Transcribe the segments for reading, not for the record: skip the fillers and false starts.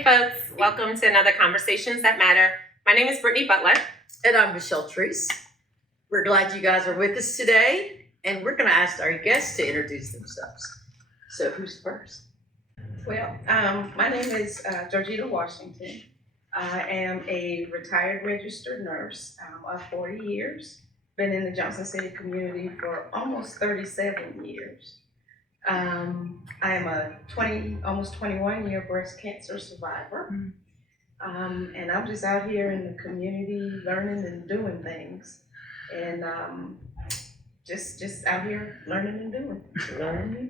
Hey folks, welcome to another Conversations That Matter. My name is Brittany Butler. And I'm Michelle Treese. We're glad you guys are with us today, and we're going to ask our guests to introduce themselves. So who's first? Well, my name is Georgita Washington. I am a retired registered nurse of 40 years. Been in the Johnson City community for almost 37 years. I am a almost 21-year breast cancer survivor. And I'm just out here in the community learning and doing things. And just out here learning and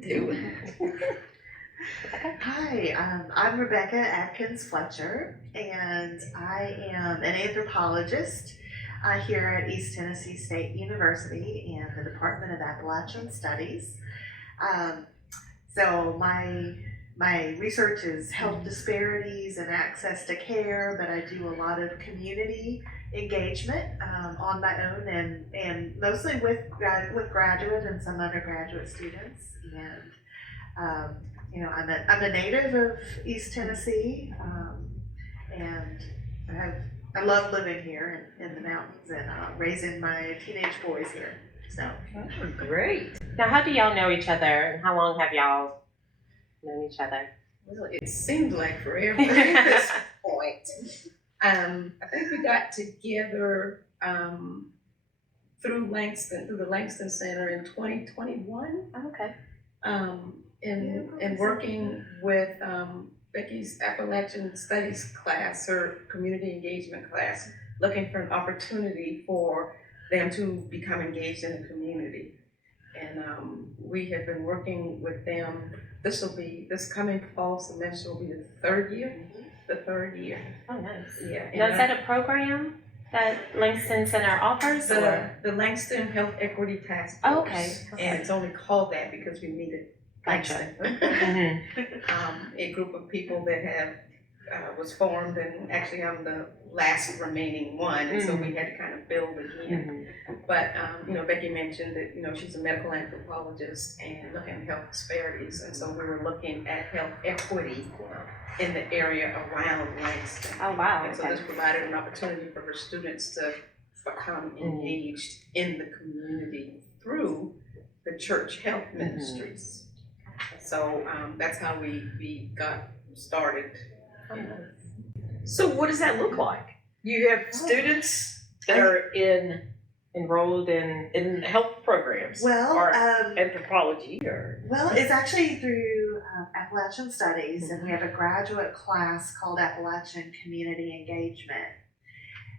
doing. Hi, I'm Rebecca Adkins Fletcher, and I am an anthropologist here at East Tennessee State University in the Department of Appalachian Studies. So my research is health disparities and access to care, but I do a lot of community engagement on my own and mostly with graduate and some undergraduate students. And I'm a native of East Tennessee, and I love living here in the mountains and raising my teenage boys here. So Great. Now, how do y'all know each other, and how long have y'all known each other? Well, it seemed like forever at this point. I think we got together through the Langston Center in 2021. Okay. And working with Becky's Appalachian Studies class, her community engagement class, looking for an opportunity for them to become engaged in the community. And we have been working with them. This coming fall semester will be the third year. Oh, nice. Yeah. Now, is that a program that Langston Center offers? The Langston Health Equity Task Force. Oh, okay. And it's only called that because we needed Gotcha. Langston. A group of people that was formed, and actually I'm the last remaining one, and so we had to kind of build again. But Becky mentioned that she's a medical anthropologist and looking at health disparities, and so we were looking at health equity in the area around Langston. Oh, wow. And so this provided an opportunity for her students to become engaged in the community through the church health ministries. So that's how we got started. So what does that look like? You have students that are Enrolled in health programs, Well, or anthropology, or it's actually through Appalachian Studies, and we have a graduate class called Appalachian Community Engagement.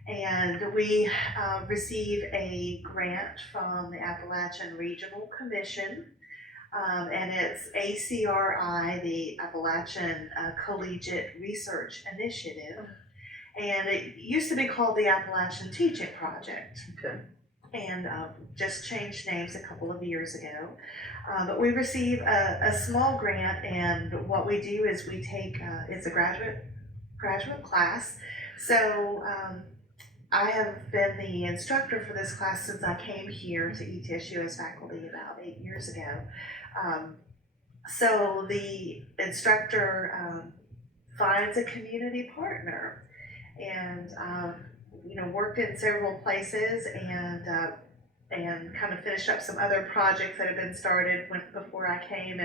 And we receive a grant from the Appalachian Regional Commission, and it's ACRI, the Appalachian Collegiate Research Initiative. And it used to be called the Appalachian Teaching Project. Okay. And just changed names a couple of years ago. But we receive a small grant, and what we do is we take, it's a graduate class. So I have been the instructor for this class since I came here to ETSU as faculty about 8 years ago. So the instructor finds a community partner, and worked in several places and kind of finished up some other projects that had been started before I came.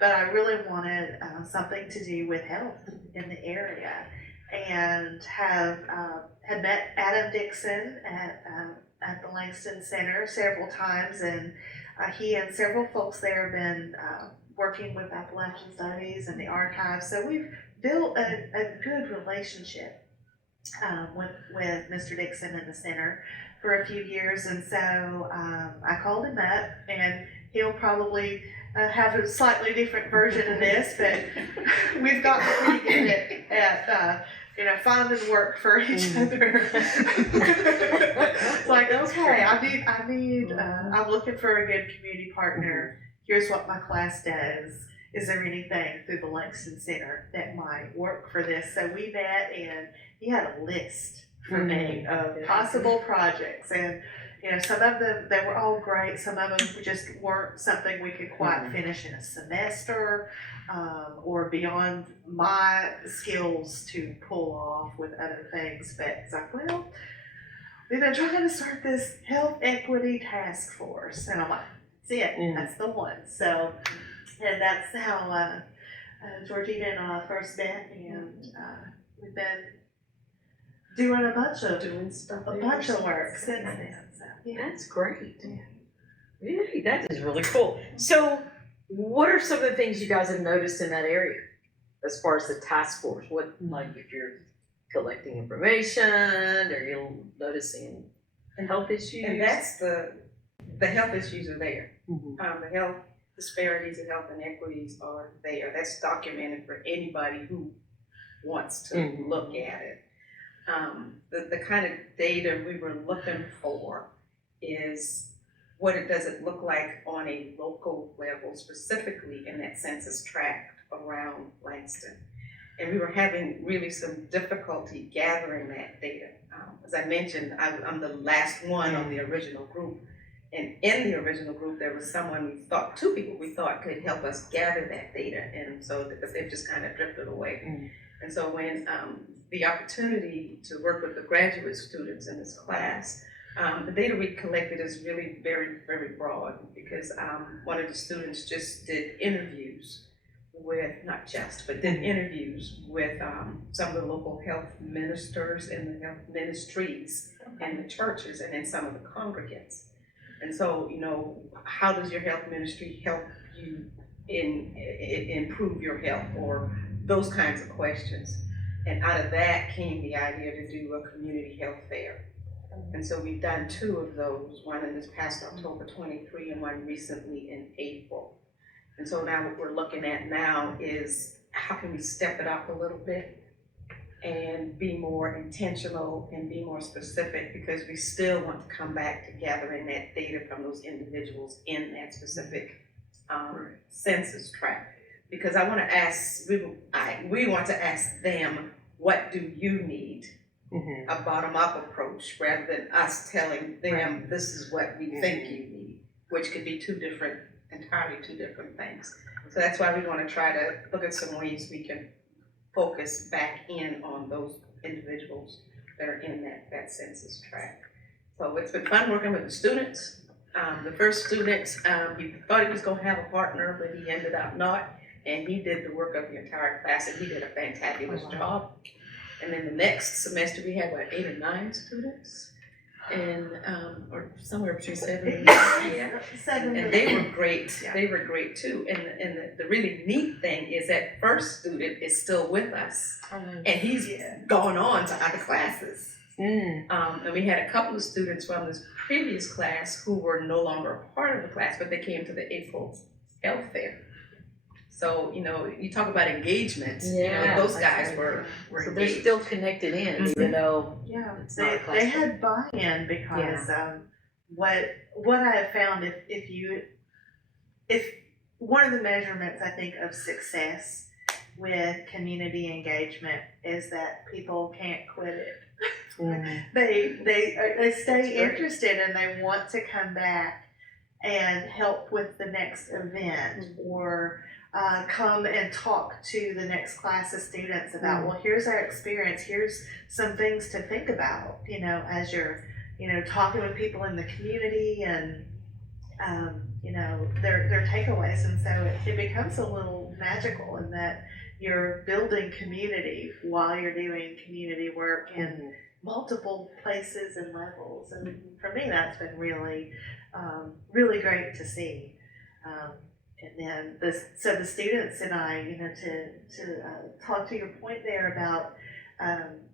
But I really wanted something to do with health in the area, and had met Adam Dixon at the Langston Center several times, and he and several folks there have been working with Appalachian Studies and the archives. So we've built a good relationship with Mr. Dixon and the center for a few years, and so I called him up, and he'll probably have a slightly different version of this, but we've gotten pretty good at finding work for each other. It's like, okay, I'm looking for a good community partner. Here's what my class does. Is there anything through the Langston Center that might work for this? So we met, and he had a list for me of possible projects, and you know, some of them, they were all great. Some of them just weren't something we could quite finish in a semester, or beyond my skills to pull off with other things. But it's like, well, we've been trying to start this health equity task force. And I'm like, that's it, that's the one. So, and that's how Georgita and I first met, and we've been doing a bunch of work since then. So, yeah. That's great. Really, that is really cool. So, what are some of the things you guys have noticed in that area as far as the task force? What, like, if you're collecting information, are you noticing health issues? And that's the health issues are there. The health disparities and health inequities are there. That's documented for anybody who wants to look at it. The kind of data we were looking for is what does it look like on a local level, specifically in that census tract around Langston. And we were having really some difficulty gathering that data. As I mentioned, I'm the last one on the original group. And in the original group, there was two people we thought could help us gather that data. And so they've just kind of drifted away. And so when the opportunity to work with the graduate students in this class, the data we collected is really very, very broad, because one of the students just did interviews with, did interviews with some of the local health ministers and the health ministries and the churches and then some of the congregants. And so, you know, how does your health ministry help you improve your health, or those kinds of questions. And out of that came the idea to do a community health fair. And so we've done 2 of those, one in this past October 23 and one recently in April. And so now what we're looking at now is how can we step it up a little bit and be more intentional and be more specific, because we still want to come back to gathering that data from those individuals in that specific census tract. Because I want to ask, we want to ask them, what do you need? A bottom-up approach rather than us telling them this is what we think you need, which could be entirely two different things. So that's why we want to try to look at some ways we can focus back in on those individuals that are in that census tract. So it's been fun working with the students. The first student, he thought he was going to have a partner, but he ended up not. And he did the work of the entire class, and he did a fantabulous job. And then the next semester, we had, 8 or 9 students? And, or somewhere between 7 and 8. And they were great. They were great too. And the really neat thing is that first student is still with us. And he's gone on to other classes. And we had a couple of students from this previous class who were no longer a part of the class, but they came to the April health fair. So, you know, you talk about engagement, you know, those guys were so engaged. they're still connected in, even though it's not a class. They had buy-in because what I have found, if one of the measurements I think of success with community engagement is that people can't quit it. They stay interested and they want to come back and help with the next event, or come and talk to the next class of students about, well, here's our experience, here's some things to think about, you know, as you're, you know, talking with people in the community and, you know, their takeaways. And so it becomes a little magical in that you're building community while you're doing community work in multiple places and levels. And for me, that's been really, really great to see. And then so the students and I, you know, to talk to your point there about,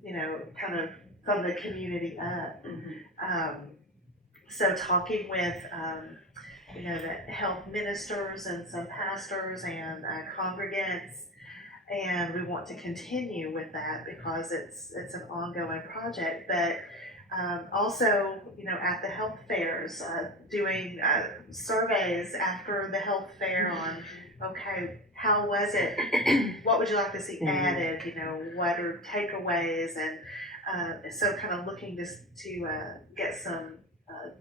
you know, kind of from the community up. So talking with, you know, the health ministers and some pastors and congregants, and we want to continue with that because it's an ongoing project. But also, you know, at the health fairs, doing surveys after the health fair on, okay, how was it? What would you like to see added? You know, what are takeaways? And so kind of looking to get some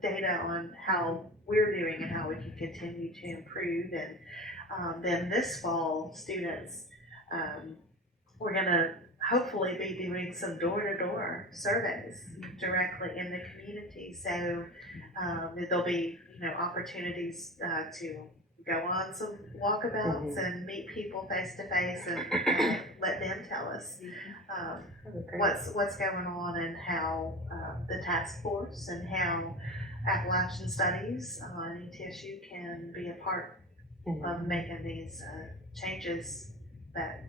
data on how we're doing and how we can continue to improve. And then this fall, students, we're gonna hopefully be doing some door-to-door surveys directly in the community. So there'll be, opportunities to go on some walkabouts and meet people face to face and let them tell us what's going on and how the task force and how Appalachian Studies and ETSU can be a part of making these changes that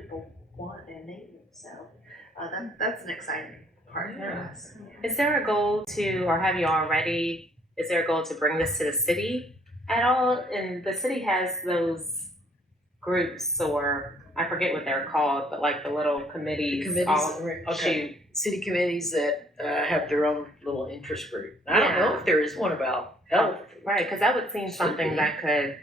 people want and need. So that's an exciting part for us. Is there a goal to, or have you already, is there a goal to bring this to the city at all? And the city has those groups, or I forget what they're called, but like the little committees. City committees that have their own little interest group. I don't know if there is one about health. Right, because that would seem something that could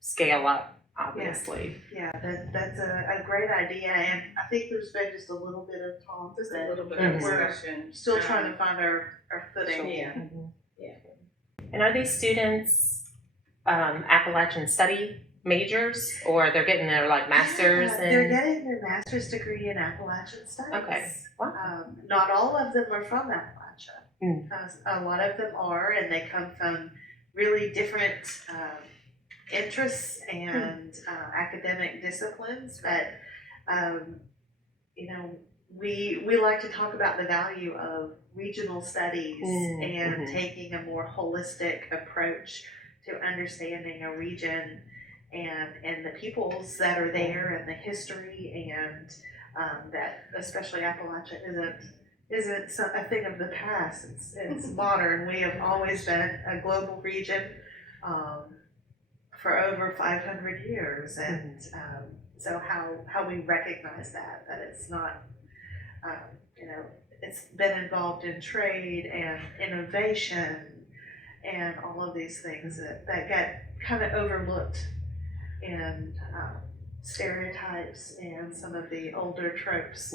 scale up, obviously. Yeah, that's a great idea, and I think there's been just a little bit of talk. Just a that little bit Mhm. of discussion. Still trying to find our footing. Yeah. And are these students Appalachian study majors, or they're getting their like masters? They're getting their master's degree in Appalachian Studies. Okay. Wow. Not all of them are from Appalachia. A lot of them are, and they come from really different interests and academic disciplines. But we like to talk about the value of regional studies and taking a more holistic approach to understanding a region and the peoples that are there and the history, and that especially Appalachia isn't a thing of the past. It's modern. We have always been a global region for over 500 years, and so how we recognize that it's not, it's been involved in trade and innovation and all of these things that get kind of overlooked in stereotypes and some of the older tropes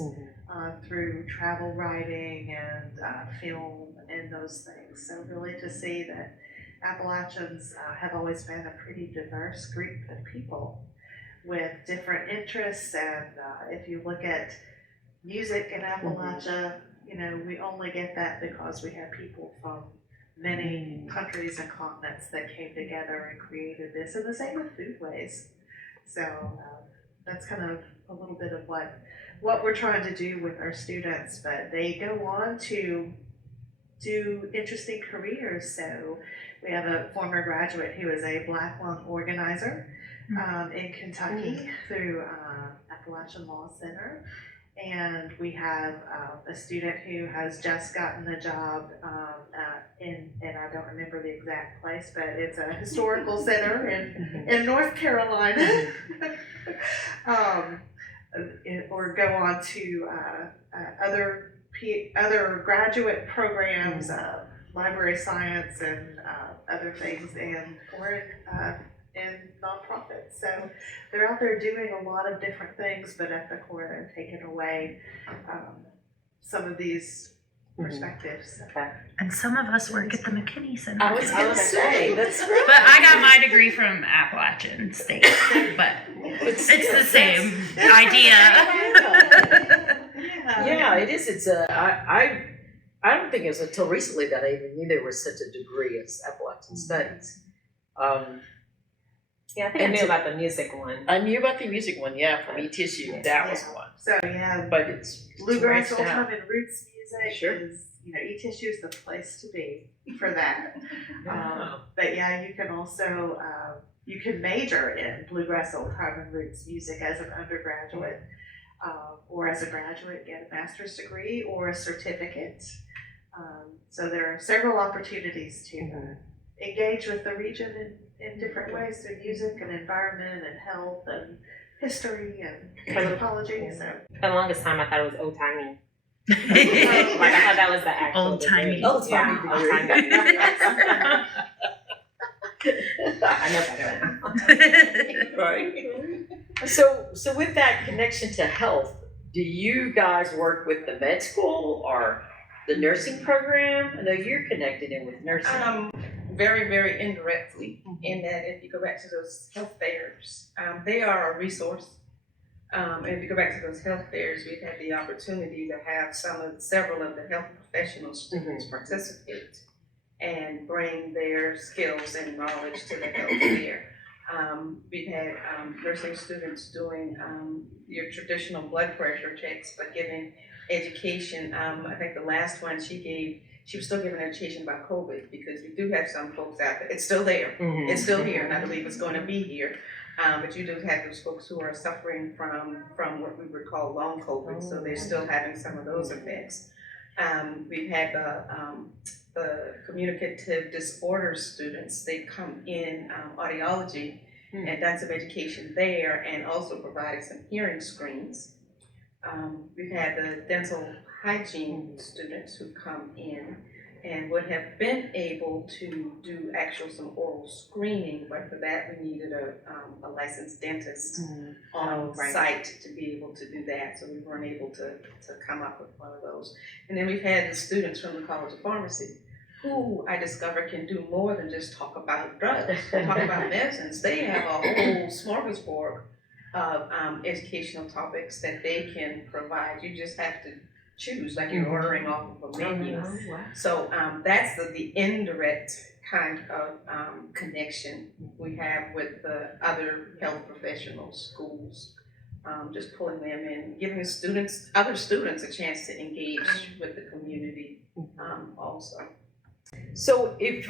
through travel writing and film and those things. So really to see that Appalachians have always been a pretty diverse group of people with different interests, and if you look at music in Appalachia, we only get that because we have people from many countries and continents that came together and created this, and the same with foodways. So that's kind of a little bit of what we're trying to do with our students, but they go on to do interesting careers. So we have a former graduate who is a Black lung organizer in Kentucky through Appalachian Law Center. And we have a student who has just gotten a job and I don't remember the exact place, but it's a historical center in North Carolina. Or go on to other graduate programs, library science and other things, or in nonprofits. So they're out there doing a lot of different things, but at the core they're taking away some of these perspectives. Okay. And some of us work at the McKinney Center. I was going to say, that's right. But I got my degree from Appalachian State, but it's the same idea. Yeah, it is. It's I don't think it was until recently that I even knew there was such a degree as Appalachian Studies. Yeah, I think I knew about the music one. I knew about the music one, from ETSU. That was one. So you have But it's bluegrass, branched old out. time, and roots music. Sure. Is, ETSU is the place to be for that. But yeah, you can also you can major in bluegrass, old time, and roots music as an undergraduate, or as a graduate get a master's degree or a certificate. So there are several opportunities to engage with the region in different ways through music and environment and health and history and anthropology. So For the longest time, I thought it was old timey. Like I thought that was the actual Old-timey. degree. Old-timey Yeah, degree. I know better now. Right. So with that connection to health, do you guys work with the med school, or The nursing program? I know you're connected in with nursing. Very, very indirectly, in that if you go back to those health fairs, they are a resource. And if you go back to those health fairs, we've had the opportunity to have several of the health professional students participate and bring their skills and knowledge to the health fair. We've had nursing students doing your traditional blood pressure checks, but giving education. I think the last one she was still giving education about COVID, because we do have some folks out there. It's still there. It's still here, and I believe it's going to be here. But you do have those folks who are suffering from what we would call long COVID, so they're still having some of those effects. We've had the communicative disorder students. They come in audiology and done some education there, and also provided some hearing screens. We've had the dental hygiene students who come in and would have been able to do some oral screening, but for that we needed a licensed dentist on site to be able to do that, so we weren't able to come up with one of those. And then we've had the students from the College of Pharmacy, who I discovered can do more than just talk about drugs, talk about medicines. They have a whole smorgasbord of educational topics that they can provide. You just have to choose, like you're ordering off of a menu. So that's the indirect kind of connection we have with the other health professional schools. Just pulling them in, giving other students a chance to engage with the community also. So if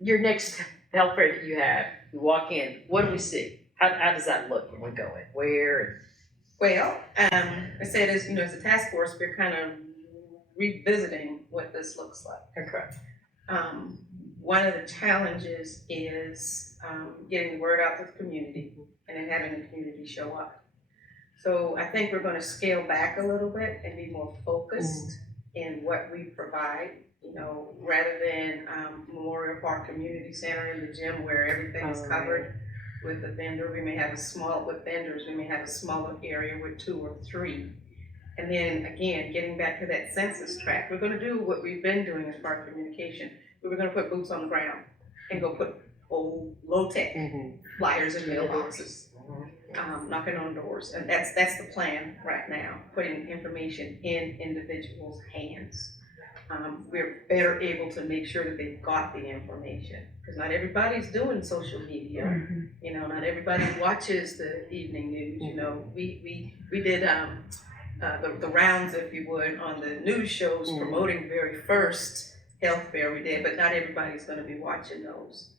your next health fair that you have, you walk in, what do we see? How does that look when we go in? Where? Well, I said as a task force, we're kind of revisiting what this looks like. Okay. One of the challenges is getting the word out to the community and then having the community show up. So I think we're going to scale back a little bit and be more focused in what we provide. Rather than Memorial Park Community Center in the gym where everything is covered with a vendor, we may have a smaller area with 2 or 3. And then again, getting back to that census tract, we're going to do what we've been doing as part of communication. We were going to put boots on the ground and go put old low-tech flyers in mailboxes, knocking on doors. And that's the plan right now, putting information in individuals' hands. We're better able to make sure that they've got the information, because not everybody's doing social media. Not everybody watches the evening news. We did the rounds, if you would, on the news shows promoting the very first health fair we did, but not everybody's going to be watching those.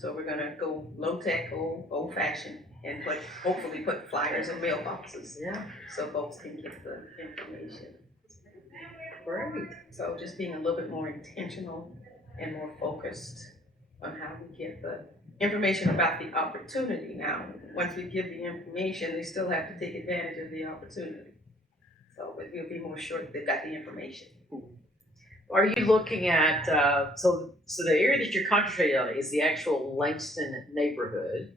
So we're going to go low tech, old fashioned, and hopefully put flyers in mailboxes, so folks can get the information. Great. So just being a little bit more intentional and more focused on how we get the information about the opportunity. Now, once we give the information, they still have to take advantage of the opportunity. So we'll be more sure that they've got the information. Are you looking at, so the area that you're concentrating on is the actual Langston neighborhood,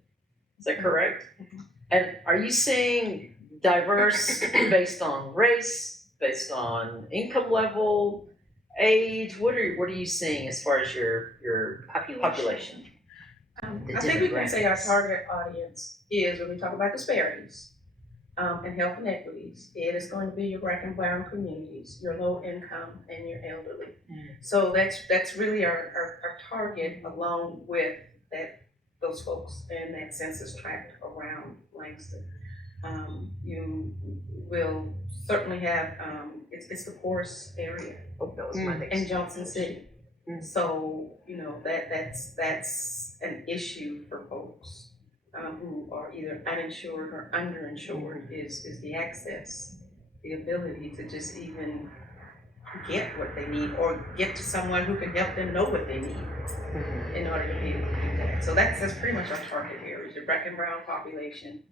is that correct? And are you seeing diverse based on race, based on income level, age? What are you seeing as far as your population? I think we can say our target audience is, when we talk about disparities and health inequities, it is going to be your Black and brown communities, your low income, and your elderly. So that's really our target, along with those folks in that census tract around Langston. You will certainly have, it's the poorest area in Johnson City. So, that's an issue for folks who are either uninsured or underinsured, is the access, the ability to just even get what they need, or get to someone who can help them know what they need in order to be able to do that. So that's pretty much our target areas, your Black and brown population,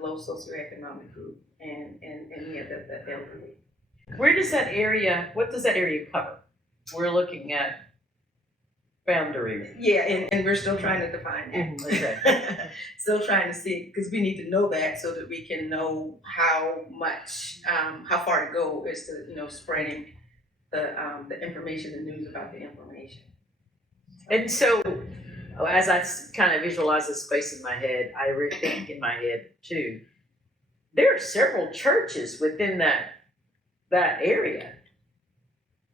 low socioeconomic group, and the elderly. What does that area cover? We're looking at boundary. Yeah, and we're still trying to define that. Okay. Still trying to see, because we need to know that so that we can know how much, how far to go as to, spreading the information, the news about the information. And so, as I kind of visualize this space in my head, I think in my head too, there are several churches within that area.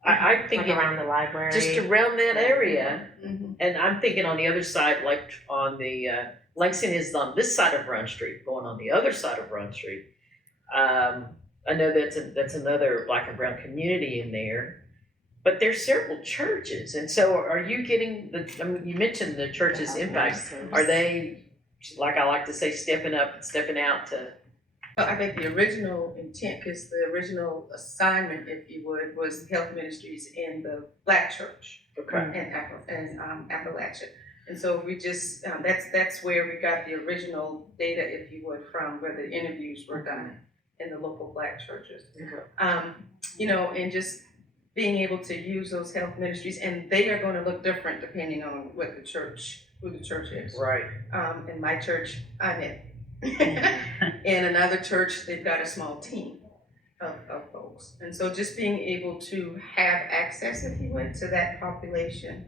I'm thinking Like around the library. just around that area, Mm-hmm. and I'm thinking on the other side, like on the Langston is on this side of Run Street, going on the other side of Run Street. I know that's another Black and brown community in there, but there's several churches, and so are you getting the? I mean, you mentioned the church's impact. Are they, like I like to say, stepping up and stepping out to? Well, I think the original intent, because the original assignment, if you would, was health ministries in the Black church Okay. in Appalachia. And so we just, that's where we got the original data, if you would, from where the interviews were done in the local Black churches. Okay. And just being able to use those health ministries, and they are going to look different depending on who the church is. Right. In my church, I'm in. In another church, they've got a small team of folks. And so just being able to have access, if you would, to that population,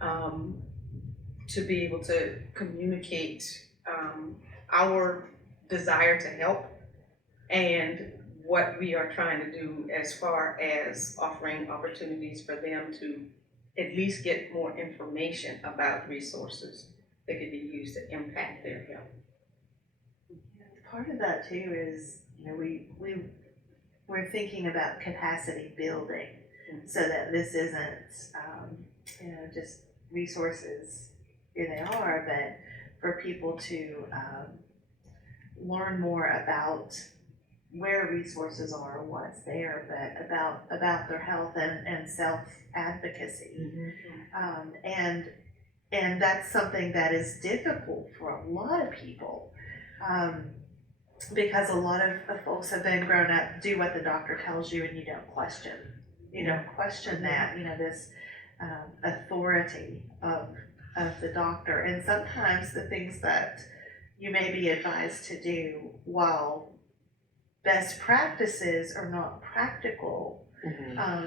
to be able to communicate our desire to help and what we are trying to do as far as offering opportunities for them to at least get more information about resources that could be used to impact their health. Part of that too is, we're thinking about capacity building so that this isn't, just resources, here they are, but for people to learn more about where resources are, what's there, but about their health and self-advocacy. And that's something that is difficult for a lot of people. Because a lot of folks have been grown up, do what the doctor tells you and you don't question. You don't question that, this authority of the doctor. And sometimes the things that you may be advised to do, while best practices are not practical,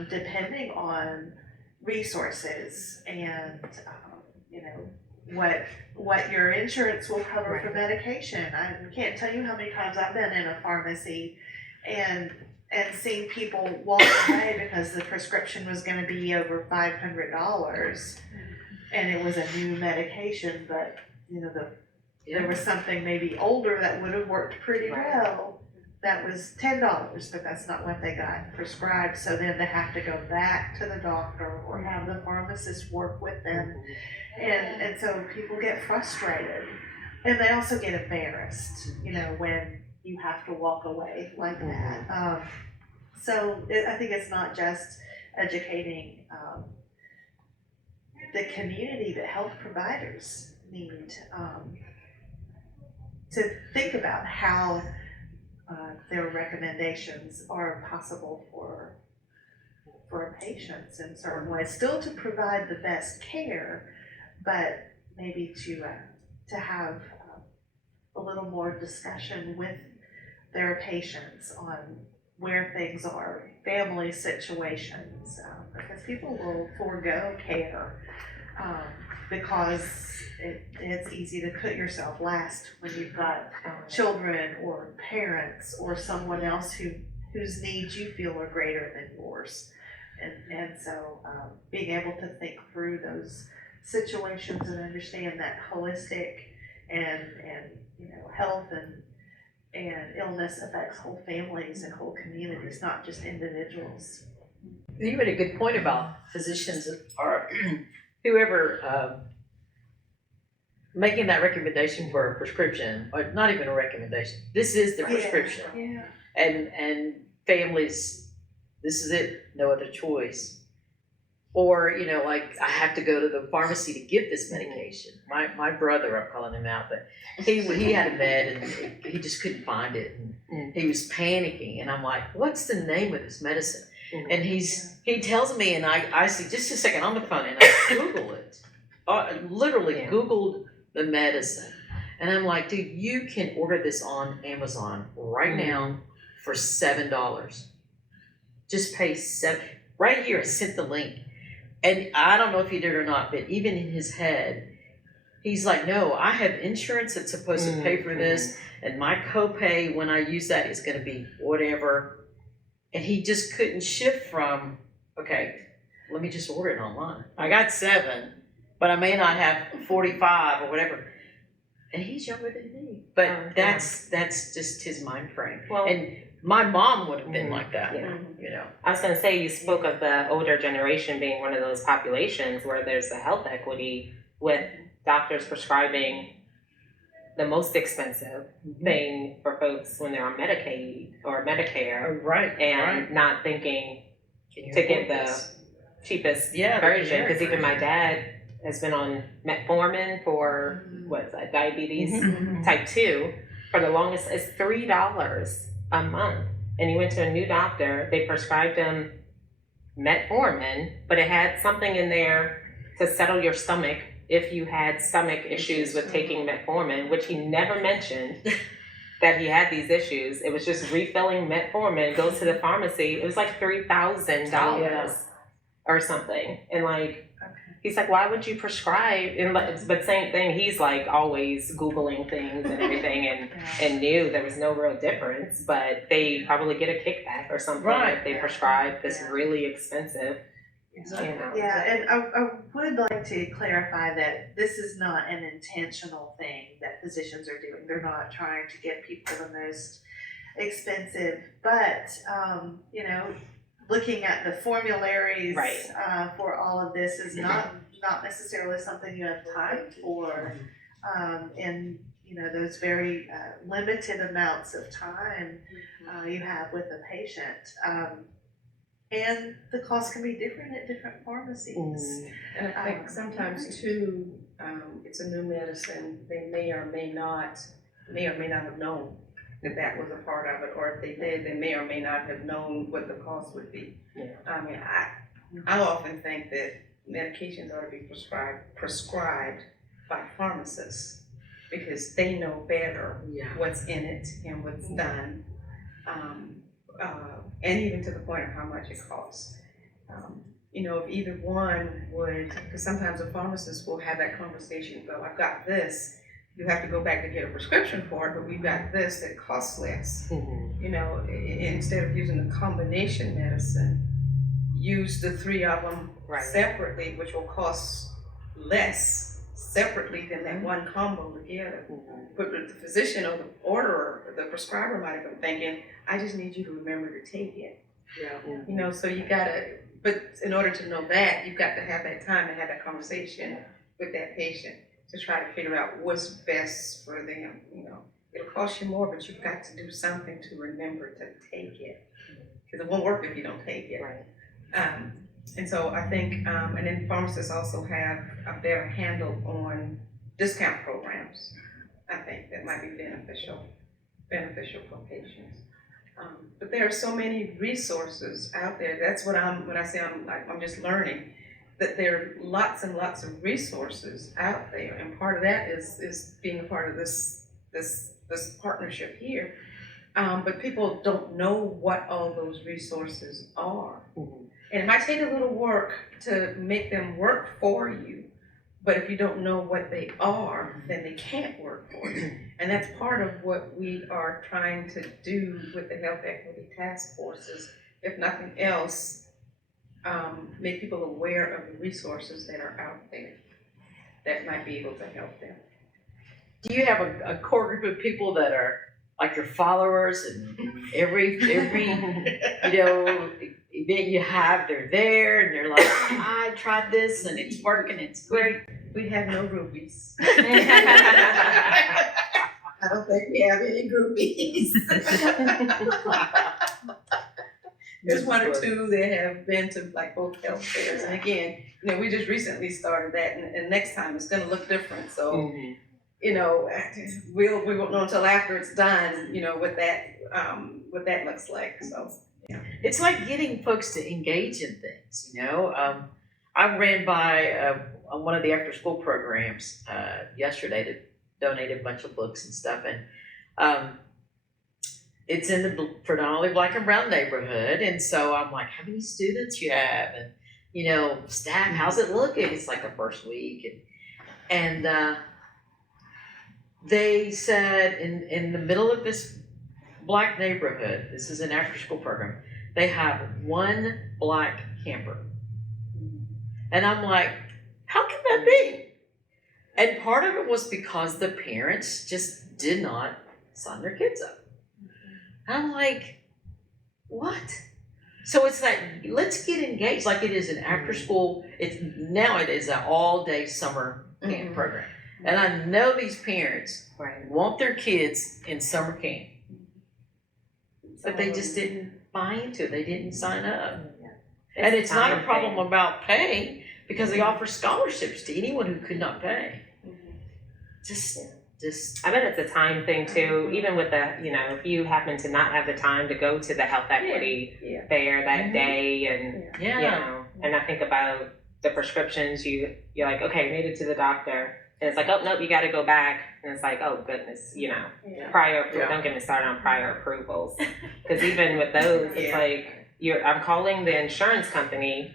depending on resources and, what your insurance will cover for medication. I can't tell you how many times I've been in a pharmacy and seen people walk away because the prescription was going to be over $500 and it was a new medication, but there was something maybe older that would have worked pretty well that was $10, but that's not what they got prescribed. So then they have to go back to the doctor or have the pharmacist work with them. And so people get frustrated, and they also get embarrassed, when you have to walk away like that. I think it's not just educating the community, but health providers need to think about how their recommendations are possible for patients in certain ways, still to provide the best care, but maybe to have a little more discussion with their patients on where things are, family situations, because people will forego care because it's easy to put yourself last when you've got children or parents or someone else whose needs you feel are greater than yours. And so being able to think through those situations and understand that holistic and health and illness affects whole families and whole communities, not just individuals. You made a good point about physicians or whoever making that recommendation for a prescription, or not even a recommendation. This is the prescription. Yeah. And families, this is it, no other choice. Or, like, I have to go to the pharmacy to get this medication. My brother, I'm calling him out, but he had a med and he just couldn't find it. And he was panicking. And I'm like, what's the name of this medicine? And he tells me, and I see, just a second on the phone, and I Google it. literally Yeah. Googled the medicine. And I'm like, dude, you can order this on Amazon right now for $7. Just pay $7. Right here, I sent the link. And I don't know if he did or not, but even in his head, he's like, no, I have insurance that's supposed to pay for this. And my copay when I use that is going to be whatever. And he just couldn't shift from, okay, let me just order it online. I got 7, but I may not have 45 or whatever. And he's younger than me. But that's just his mind frame. Well, And my mom would have been like that, yeah. you know. I was going to say, you spoke of the older generation being one of those populations where there's a health equity with doctors prescribing the most expensive thing for folks when they're on Medicaid or Medicare, Right, and not thinking Can you to get afford the this? cheapest Yeah, the version. generic Because even my version. dad has been on metformin for what is that, diabetes Mhm. type 2 for the longest. It's $3 a month, and he went to a new doctor. They prescribed him metformin, but it had something in there to settle your stomach if you had stomach issues with taking metformin, which he never mentioned that he had these issues. It was just refilling metformin. Goes to the pharmacy. It was like $3,000 or something, and like. He's like, why would you prescribe? And but same thing. He's like always Googling things and everything, and knew there was no real difference. But they probably get a kickback or something if they prescribe this really expensive. Exactly. You know. Yeah, and I would like to clarify that this is not an intentional thing that physicians are doing. They're not trying to get people the most expensive, but you know, looking at the formularies Right. for all of this is not necessarily something you have time for, in you know those very limited amounts of time you have with a patient. And the cost can be different at different pharmacies. And I think sometimes too, it's a new medicine. They may or may not have known that was a part of it, or if they did, they may or may not have known what the cost would be. Yeah. I mean, I often think that medications ought to be prescribed by pharmacists because they know better what's in it and what's done, and even to the point of how much it costs. You know, if either one would, because sometimes a pharmacist will have that conversation, go, I've got this, you have to go back to get a prescription for it, but we've got this that costs less. You know, instead of using the combination medicine, use the 3 of them separately, which will cost less separately than that one combo together. But the physician or the orderer, the prescriber might have been thinking, I just need you to remember to take it. You know, so you gotta, but in order to know that, you've got to have that time to have that conversation with that patient to try to figure out what's best for them. You know, it'll cost you more, but you've got to do something to remember to take it, because it won't work if you don't take it. And so I think, and then pharmacists also have a better handle on discount programs. I think that might be beneficial for patients. But there are so many resources out there. That's what when I say I'm just learning, that there are lots and lots of resources out there. And part of that is being a part of this partnership here. But people don't know what all those resources are. And it might take a little work to make them work for you, but if you don't know what they are, then they can't work for you. And that's part of what we are trying to do with the Health Equity Task Forces, if nothing else, make people aware of the resources that are out there that might be able to help them. Do you have a core group of people that are like your followers, and every you know event you have, they're there and they're like, I tried this and it's working, it's great? We have no groupies. I don't think we have any groupies. There's one or two that have been to like both health fairs, and again, you know, we just recently started that, and next time it's going to look different. So, you know, we won't know until after it's done, you know, what that looks like. So, yeah. It's like getting folks to engage in things, you know. I ran by one of the after-school programs yesterday to donate a bunch of books and stuff, and it's in the predominantly black and brown neighborhood, and so I'm like, how many students you have, and staff, how's it looking? It's like the first week, and they said in the middle of this black neighborhood, this is an after-school program, they have one black camper. And I'm like, how can that be? And part of it was because the parents just did not sign their kids up. And I'm like, what? So it's like, let's get engaged like it is an after-school, now it is an all-day summer camp program. And I know these parents want their kids in summer camp. But they just didn't buy into it. They didn't sign up. And it's not a problem about pay because they offer scholarships to anyone who could not pay. Just I bet it's a time thing too, even with the, if you happen to not have the time to go to the health equity fair that day and, and I think about the prescriptions, you're like, okay, made it to the doctor. And it's like, oh, nope, you got to go back. And it's like, oh, goodness, prior approval. Don't get me started on prior approvals. Because even with those, it's like, I'm calling the insurance company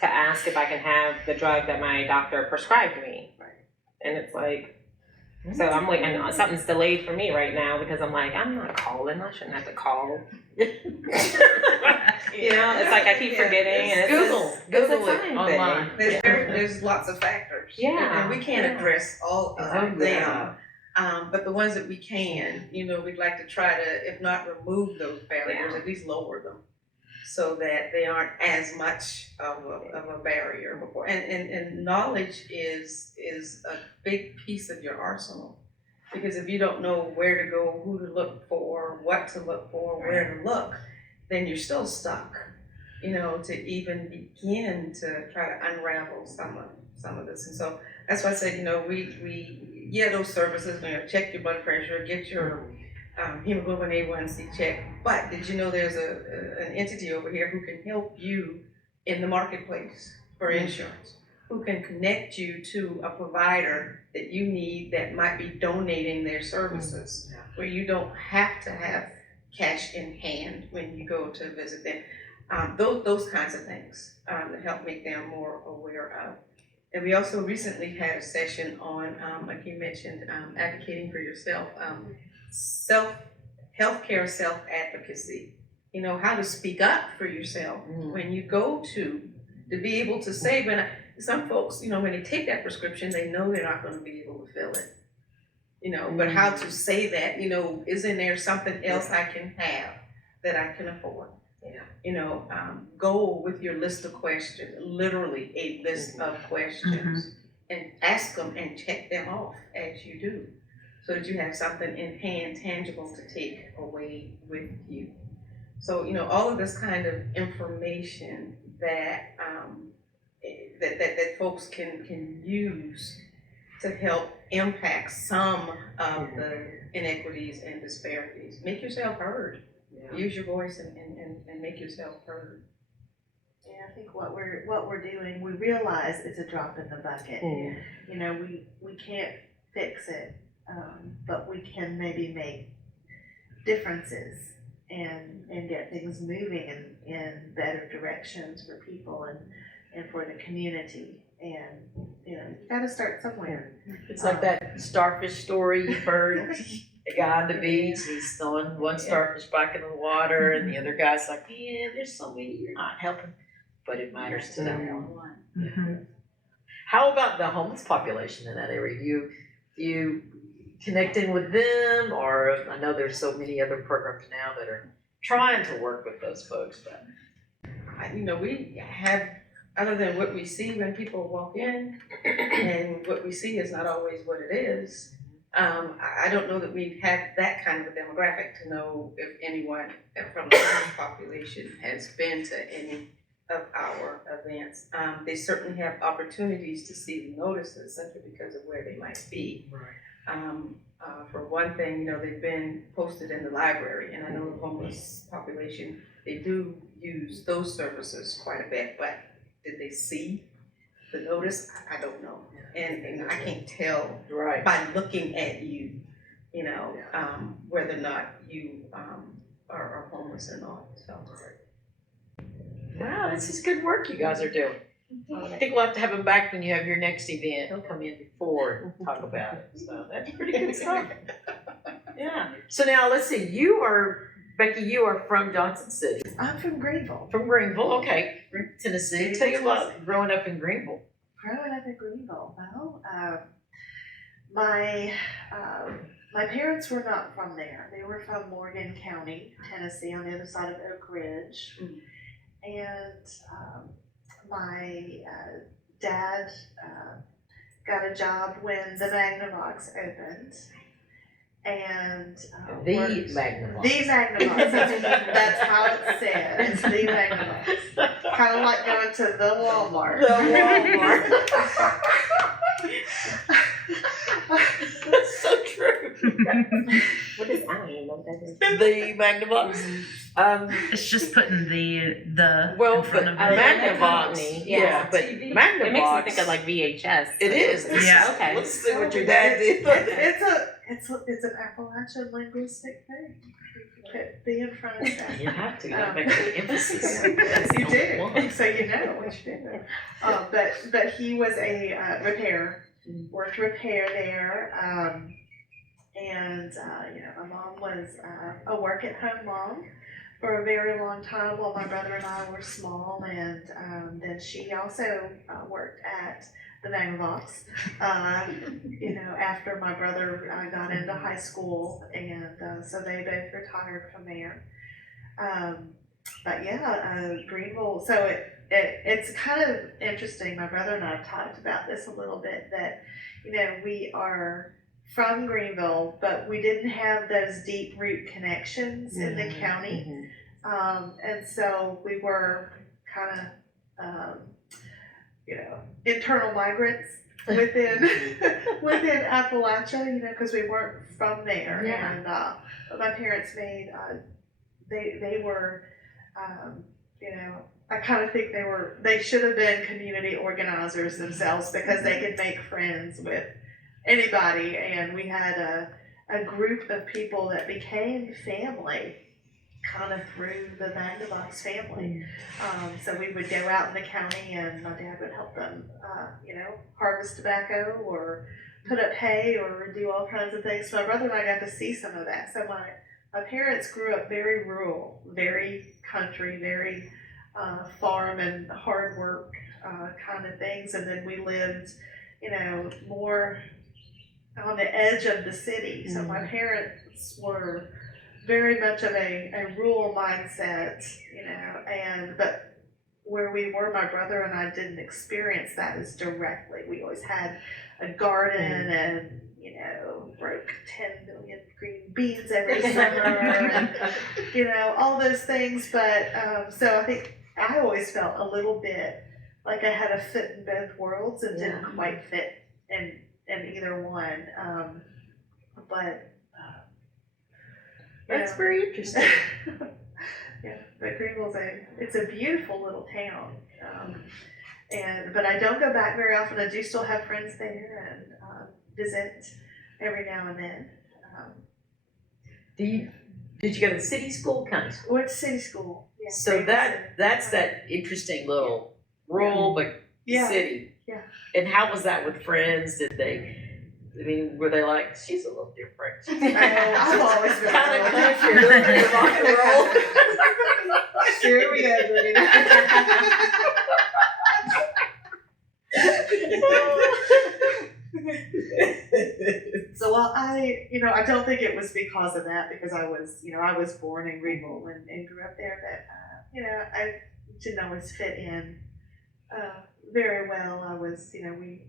to ask if I can have the drug that my doctor prescribed me. And it's like, so I'm waiting, something's delayed for me right now because I'm like, I'm not calling, I shouldn't have to call. It's like I keep forgetting. And Google it online. There's lots of factors. And we can't address all of them. But the ones that we can, we'd like to try to, if not remove those barriers, at least lower them so that they aren't as much of a barrier before. And knowledge is a big piece of your arsenal. Because if you don't know where to go, who to look for, what to look for, where to look, then you're still stuck, to even begin to try to unravel some of this. And so that's why I said, those services, check your blood pressure, get your hemoglobin A1C check. But did you know there's an entity over here who can help you in the marketplace for insurance, who can connect you to a provider that you need that might be donating their services, where you don't have to have cash in hand when you go to visit them. Those kinds of things that help make them more aware of. And we also recently had a session on, like you mentioned, advocating for yourself, healthcare self-advocacy. How to speak up for yourself when you go to be able to say, some folks, when they take that prescription, they know they're not going to be able to fill it. But how to say that, isn't there something else I can have that I can afford? Go with your list of questions, literally a list of questions, and ask them and check them off as you do, so that you have something in hand, tangible to take away with you. So, all of this kind of information that that folks can use to help impact some of the inequities and disparities. Make yourself heard. Use your voice and make yourself heard. Yeah, I think what we're doing, we realize it's a drop in the bucket. We can't fix it, but we can maybe make differences and get things moving in better directions for people and for the community. And you gotta start somewhere. It's like that starfish story you've heard. A guy on the beach, he's throwing one starfish back in the water, and the other guy's like, man, there's so many, you're not helping. But it matters to them. How about the homeless population in that area? Do you connecting with them, or I know there's so many other programs now that are trying to work with those folks, but we have, other than what we see when people walk in, and what we see is not always what it is. I don't know that we have that kind of a demographic to know if anyone from the homeless population has been to any of our events. They certainly have opportunities to see the notices simply because of where they might be. For one thing, they've been posted in the library, and I know the homeless population, they do use those services quite a bit, but did they see the notice, I don't know. And I can't tell Right. by looking at you, whether or not you are homeless or not, so. Wow, this is good work you guys are doing. I think we'll have to have him back when you have your next event. He'll come in before and talk about it. So that's pretty good stuff. Yeah. So now let's see. Becky, you are from Johnson City. I'm from Greenville. From Greenville, okay. Tennessee. Tell you about growing up in Greenville. Growing up in Greenville, well, my parents were not from there. They were from Morgan County, Tennessee, on the other side of Oak Ridge. And my dad got a job when the Magnavox opened. And The worked- Magnavox. The Magnavox. That's how it's said. It's the Magnavox. Kind of like going to the Walmart. The Walmart. That's so true. What is, I don't even know what that is. The Magnavox. It's just putting the Well, in front but of Oh, it. yeah. Magnavox. Yeah. Yeah, but TV. Magnavox. It makes me think of like VHS. It is. Yeah. Okay. Let's see what your dad did. It's an Appalachian linguistic thing. Be in front of that. You have to. You gotta make the emphasis. You do, so you know what you do. But he was a repairer, worked repair there, and my mom was a work-at-home mom for a very long time while my brother and I were small, and then she also worked at the Magnavox, after my brother got into high school, and so they both retired from there. But yeah, Greenville, so it's kind of interesting, my brother and I have talked about this a little bit, that, we are from Greenville, but we didn't have those deep root connections in the county. And so we were kind of, internal migrants within Appalachia, because we weren't from there. Yeah. And my parents made, they were, I kind of think they should have been community organizers themselves, because they could make friends with anybody, and we had a group of people that became family kind of through the Magnavox family. So we would go out in the county, and my dad would help them, harvest tobacco or put up hay or do all kinds of things. So my brother and I got to see some of that. So my parents grew up very rural, very country, very farm and hard work kind of things. And then we lived, more on the edge of the city. So my parents were very much of a rural mindset, but where we were, my brother and I didn't experience that as directly. We always had a garden and, broke 10 million green beans every summer and, all those things. But, so I think I always felt a little bit like I had a foot in both worlds and didn't quite fit in either one. That's very interesting. Yeah, but Greenville's it's a beautiful little town. But I don't go back very often. I do still have friends there and visit every now and then. Did you go to city school, county school? Went to city school. Yeah, So that's that interesting little rural but city. Yeah. And how was that with friends? Were they like, she's a little different? I've always been Kind of a little different, rock and roll. Here we go, So I don't think it was because of that, because I was born in Greenville and grew up there, but I didn't always fit in very well. I was, we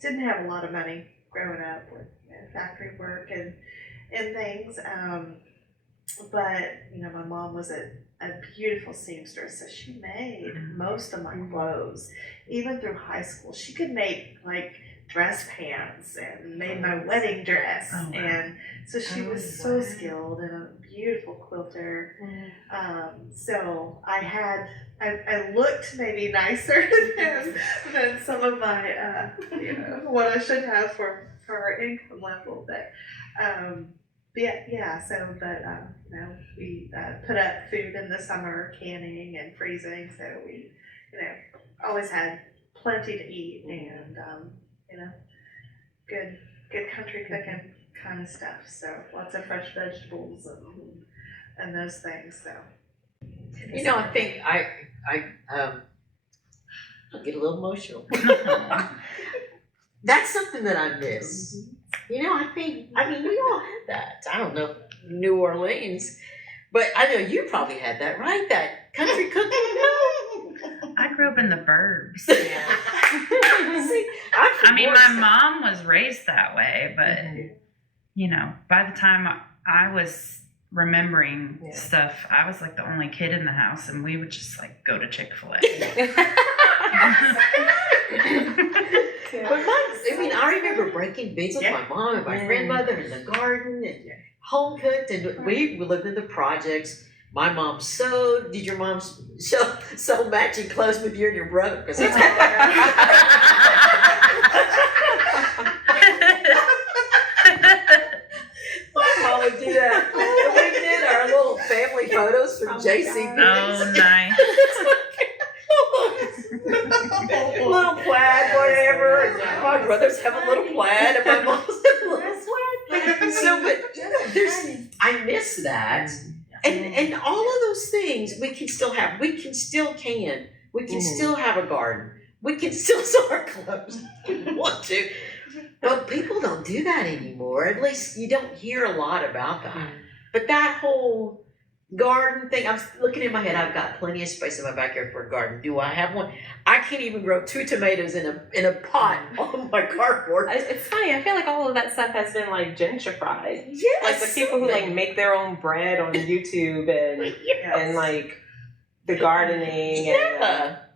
didn't have a lot of money growing up with factory work and things. But my mom was a beautiful seamstress, so she made most of my clothes. Even through high school, she could make like dress pants and made my wedding dress. Oh, wow. And so she was so skilled and a beautiful quilter. So I looked maybe nicer than some of my, what I should have for our income level. But we put up food in the summer, canning and freezing. So we, always had plenty to eat and, good country cooking kind of stuff. So lots of fresh vegetables and those things. So. I think I get a little emotional. That's something that I miss. We all had that. I don't know New Orleans, but I know you probably had that, right? That country cooking. I grew up in the burbs. See, I mean, my mom was raised that way, but by the time I was remembering stuff, I was like the only kid in the house, and we would just like go to Chick-fil-A. But I remember breaking beans with my mom and my grandmother in the garden and home cooked, and we lived in the projects. My mom sewed. Did your mom sew matching clothes with you and your brother? Because that's what my mom would do that. We did our little family photos from JC. Oh, nice. Little plaid, whatever. My brothers have a little plaid, and my mom's a little sweat. So, but I miss that, and all of those things we can still have. We can still have a garden. We can still sew our clothes if we want to. But people don't do that anymore. At least you don't hear a lot about that. But that whole garden thing, I'm looking in my head, I've got plenty of space in my backyard for a garden. Do I have one? I can't even grow 2 tomatoes in a pot on my cardboard. It's funny, I feel like all of that stuff has been like gentrified. Yes. Like the people who like make their own bread on YouTube and like the gardening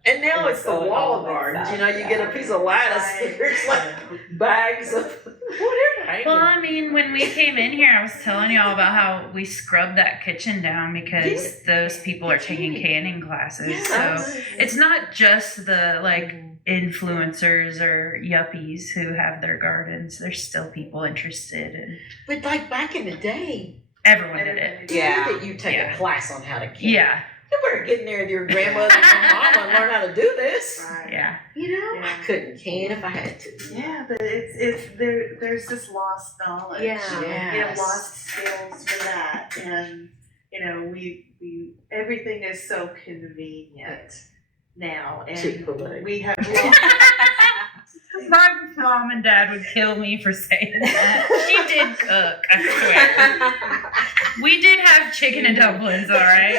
and now it's the wall gardens. You get a piece of lettuce, there's like bags of whatever. Well, I mean, when we came in here, I was telling y'all about how we scrubbed that kitchen down because those people are taking canning classes. So it's not just the influencers or yuppies who have their gardens. There's still people interested in. But like back in the day, everyone did it. That you take a class on how to can. Yeah. You better get in there with your grandmother and your mama and learn how to do this. Right. Yeah. I couldn't can if I had to. Yeah, but there's this lost knowledge. Lost skills for that, and we everything is so convenient now, and Chick-fil-A. we have lost. My mom and dad would kill me for saying that. She did cook, I swear. We did have chicken and dumplings, all right?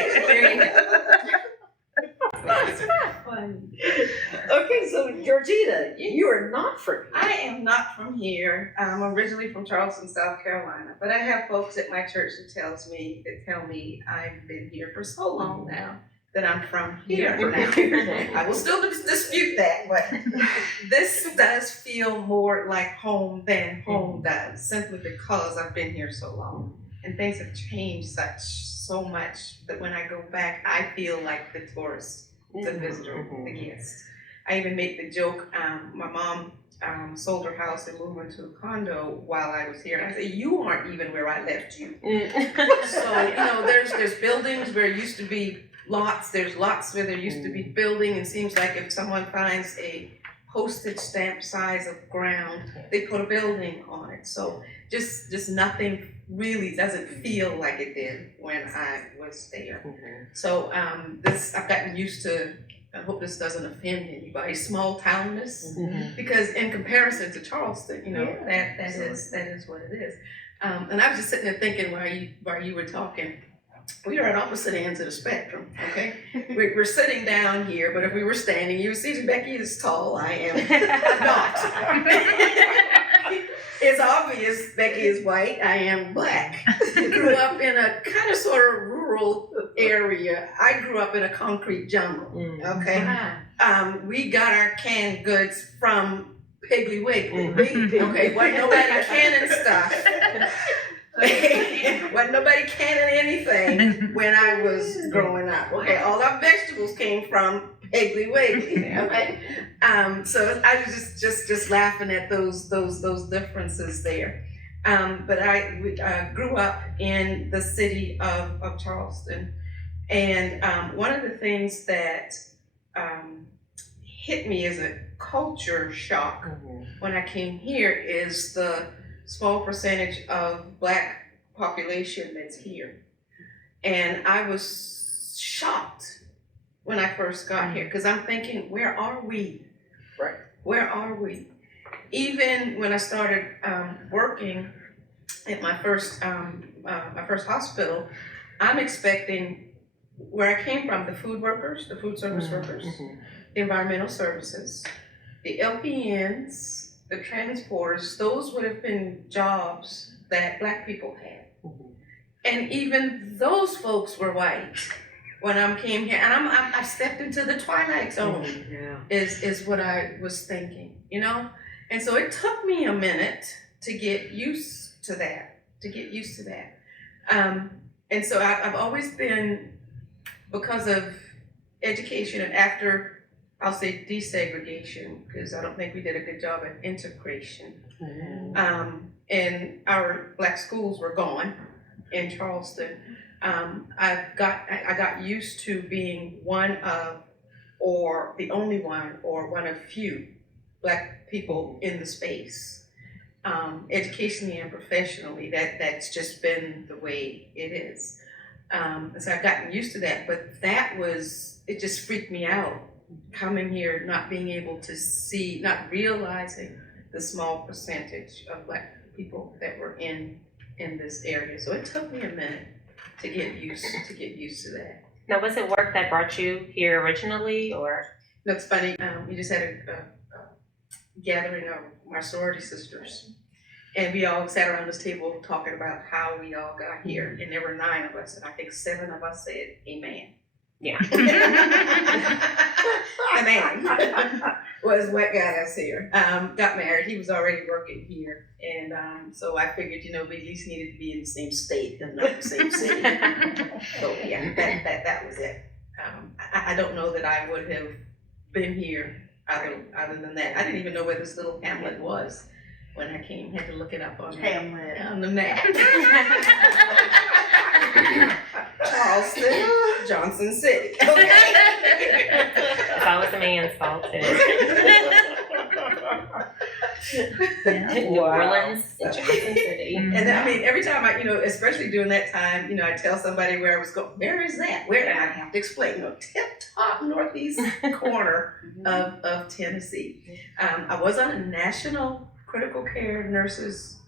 Okay, so Georgita, you are not from here. I am not from here. I'm originally from Charleston, South Carolina, but I have folks at my church that tell me I've been here for so long now that I'm from here. I will still dispute that, but this does feel more like home than home does, simply because I've been here so long. And things have changed so much that when I go back, I feel like the tourist, the visitor, the guest. I even make the joke, my mom sold her house and moved into a condo while I was here. And I said, you aren't even where I left you. So, there's buildings where it used to be lots. There's lots where there used to be building. It seems like if someone finds a postage stamp size of ground, they put a building on it. So just nothing really doesn't feel like it did when I was there. So I've gotten used to. I hope this doesn't offend anybody. Small townness, because in comparison to Charleston, that is what it is. And I was just sitting there thinking while you were talking. We are at opposite ends of the spectrum, okay? We're sitting down here, but if we were standing, you would see Becky is tall, I am not. It's obvious Becky is white, I am black. Grew up in a kind of sort of rural area. I grew up in a concrete jungle, okay? We got our canned goods from Piggly Wiggly. Okay, wasn't nobody canning stuff. Wasn't nobody canning anything when I was growing up. Okay, all our vegetables came from Piggly Wiggly. Okay, so I was just laughing at those differences there. But I grew up in the city of Charleston, and one of the things that hit me as a culture shock when I came here is the small percentage of Black population that's here. And I was shocked when I first got here, because I'm thinking, where are we? Right. Where are we? Even when I started working at my first hospital, I'm expecting where I came from, the food workers, the food service workers, the environmental services, the LPNs, the transporters, those would have been jobs that Black people had. And even those folks were white when I came here. And I stepped into the twilight zone, is what I was thinking, you know? And so it took me a minute to get used to that, and so I've always been, because of education and after, I'll say desegregation, because I don't think we did a good job at integration. And our Black schools were gone in Charleston. I got used to being one of, or the only one, or one of few Black people in the space. Educationally and professionally, that's just been the way it is. So I've gotten used to that, but it just freaked me out coming here, not being able to see, not realizing the small percentage of Black people that were in this area. So it took me a minute to get used to that. Now, was it work that brought you here originally, or? That's funny. We just had a gathering of my sorority sisters, and we all sat around this table talking about how we all got here. And there were 9 of us, and I think 7 of us said amen. Yeah. The man was what got us here. Got married. He was already working here, and so I figured, we at least needed to be in the same state and not the same city. So yeah, that was it. I don't know that I would have been here other than that. I didn't even know where this little hamlet was when I came. Had to look it up on the map. Charleston, Johnson City. Okay. It's always a man's fault too. New Orleans, Johnson City. And I mean, every time especially during that time, I tell somebody where I was going. Where is that? Where? And I have to explain. Tip top northeast corner of Tennessee. I was on a national critical care nurses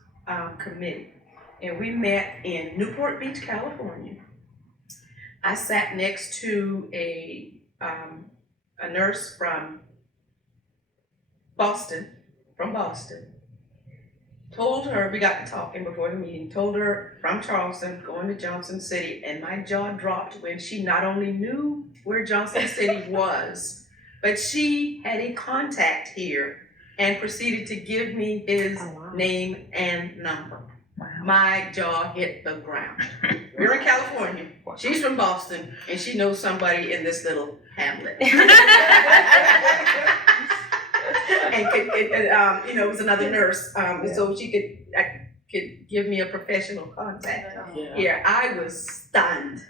committee, and we met in Newport Beach, California. I sat next to a nurse from Boston. Told her, we got to talking before the meeting, told her from Charleston, going to Johnson City, and my jaw dropped when she not only knew where Johnson City was, but she had a contact here and proceeded to give me his name and number. Wow. My jaw hit the ground. We're in California. She's from Boston, and she knows somebody in this little hamlet. And it was another nurse, so she could give me a professional contact. Here, I was stunned.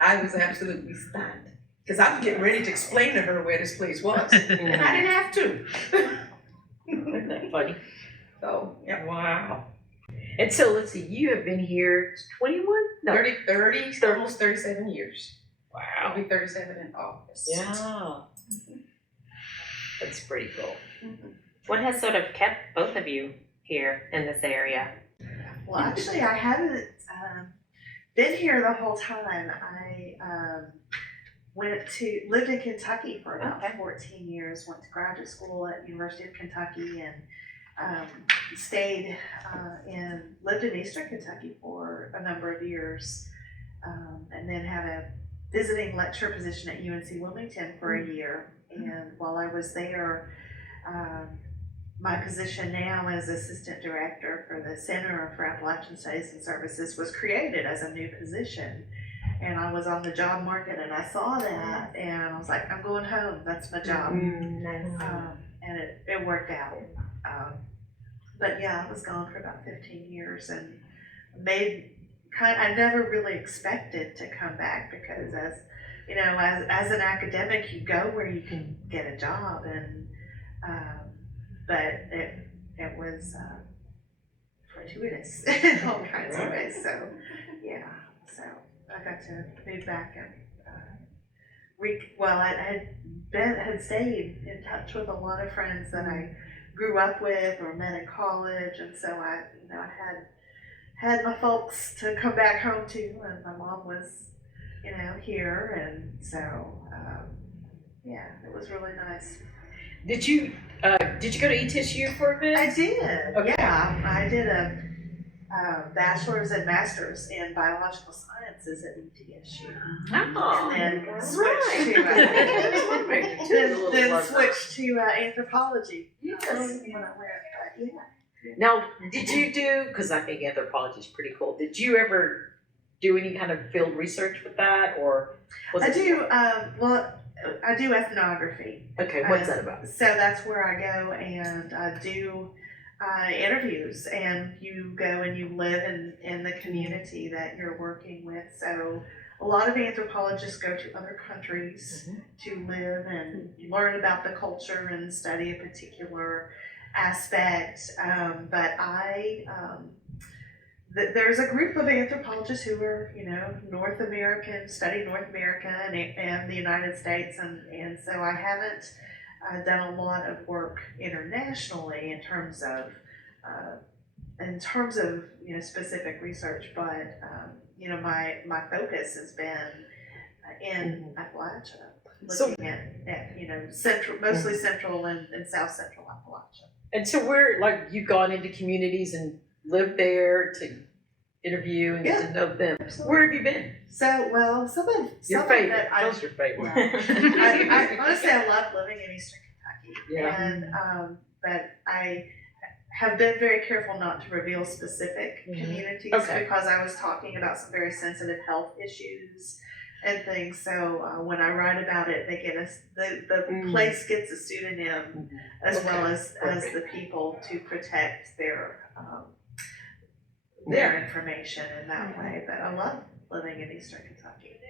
I was absolutely stunned, because I was getting ready to explain to her where this place was, and I didn't have to. Isn't that funny? So, yeah. Wow. And so let's see, you have been here 21? No. 30, almost 37 years. Wow. I'll be 37 in August. Yeah. That's pretty cool. What has sort of kept both of you here in this area? Well, actually, I haven't been here the whole time. I lived in Kentucky for about 14 years, went to graduate school at University of Kentucky, and lived in Eastern Kentucky for a number of years, and then had a visiting lecturer position at UNC Wilmington for a year. And while I was there, my position now as assistant director for the Center for Appalachian Studies and Services was created as a new position. And I was on the job market and I saw that and I was like, I'm going home, that's my job. Nice. And it worked out. But yeah, I was gone for about 15 years and I never really expected to come back because as an academic, you go where you can get a job and but it was fortuitous in all kinds of ways. So yeah, so I got to move back and I had stayed in touch with a lot of friends that I grew up with or met in college, and so I had my folks to come back home to, and my mom was here, and so yeah, it was really nice. Did you go to ETSU for a bit? I did. Okay. Yeah, I did a bachelor's and master's in biological sciences at ETSU. Oh, And then right. switched to then switched to anthropology. Yes. When I went, but yeah. Now, did you do, because I think anthropology is pretty cool, did you ever do any kind of field research with that, or was I it? do. I do ethnography. Okay, what's that about? So that's where I go and do interviews, and you go and you live in the community that you're working with. So a lot of anthropologists go to other countries to live and learn about the culture and study a particular aspect. But there's a group of anthropologists who are, North American, study North America and the United States, and so I haven't done a lot of work internationally in terms of specific research, but my focus has been in Appalachia, looking at mostly central and south central Appalachia. And so you've gone into communities and lived there to interview and get to know them. Where have you been? So, Your favorite. Tell us your favorite. I honestly, I love living in Eastern Kentucky. Yeah. And but I have been very careful not to reveal specific communities because I was talking about some very sensitive health issues and things. So when I write about it, they get the place gets a pseudonym as well as the people to protect their information in that way. But I love living in Eastern Kentucky.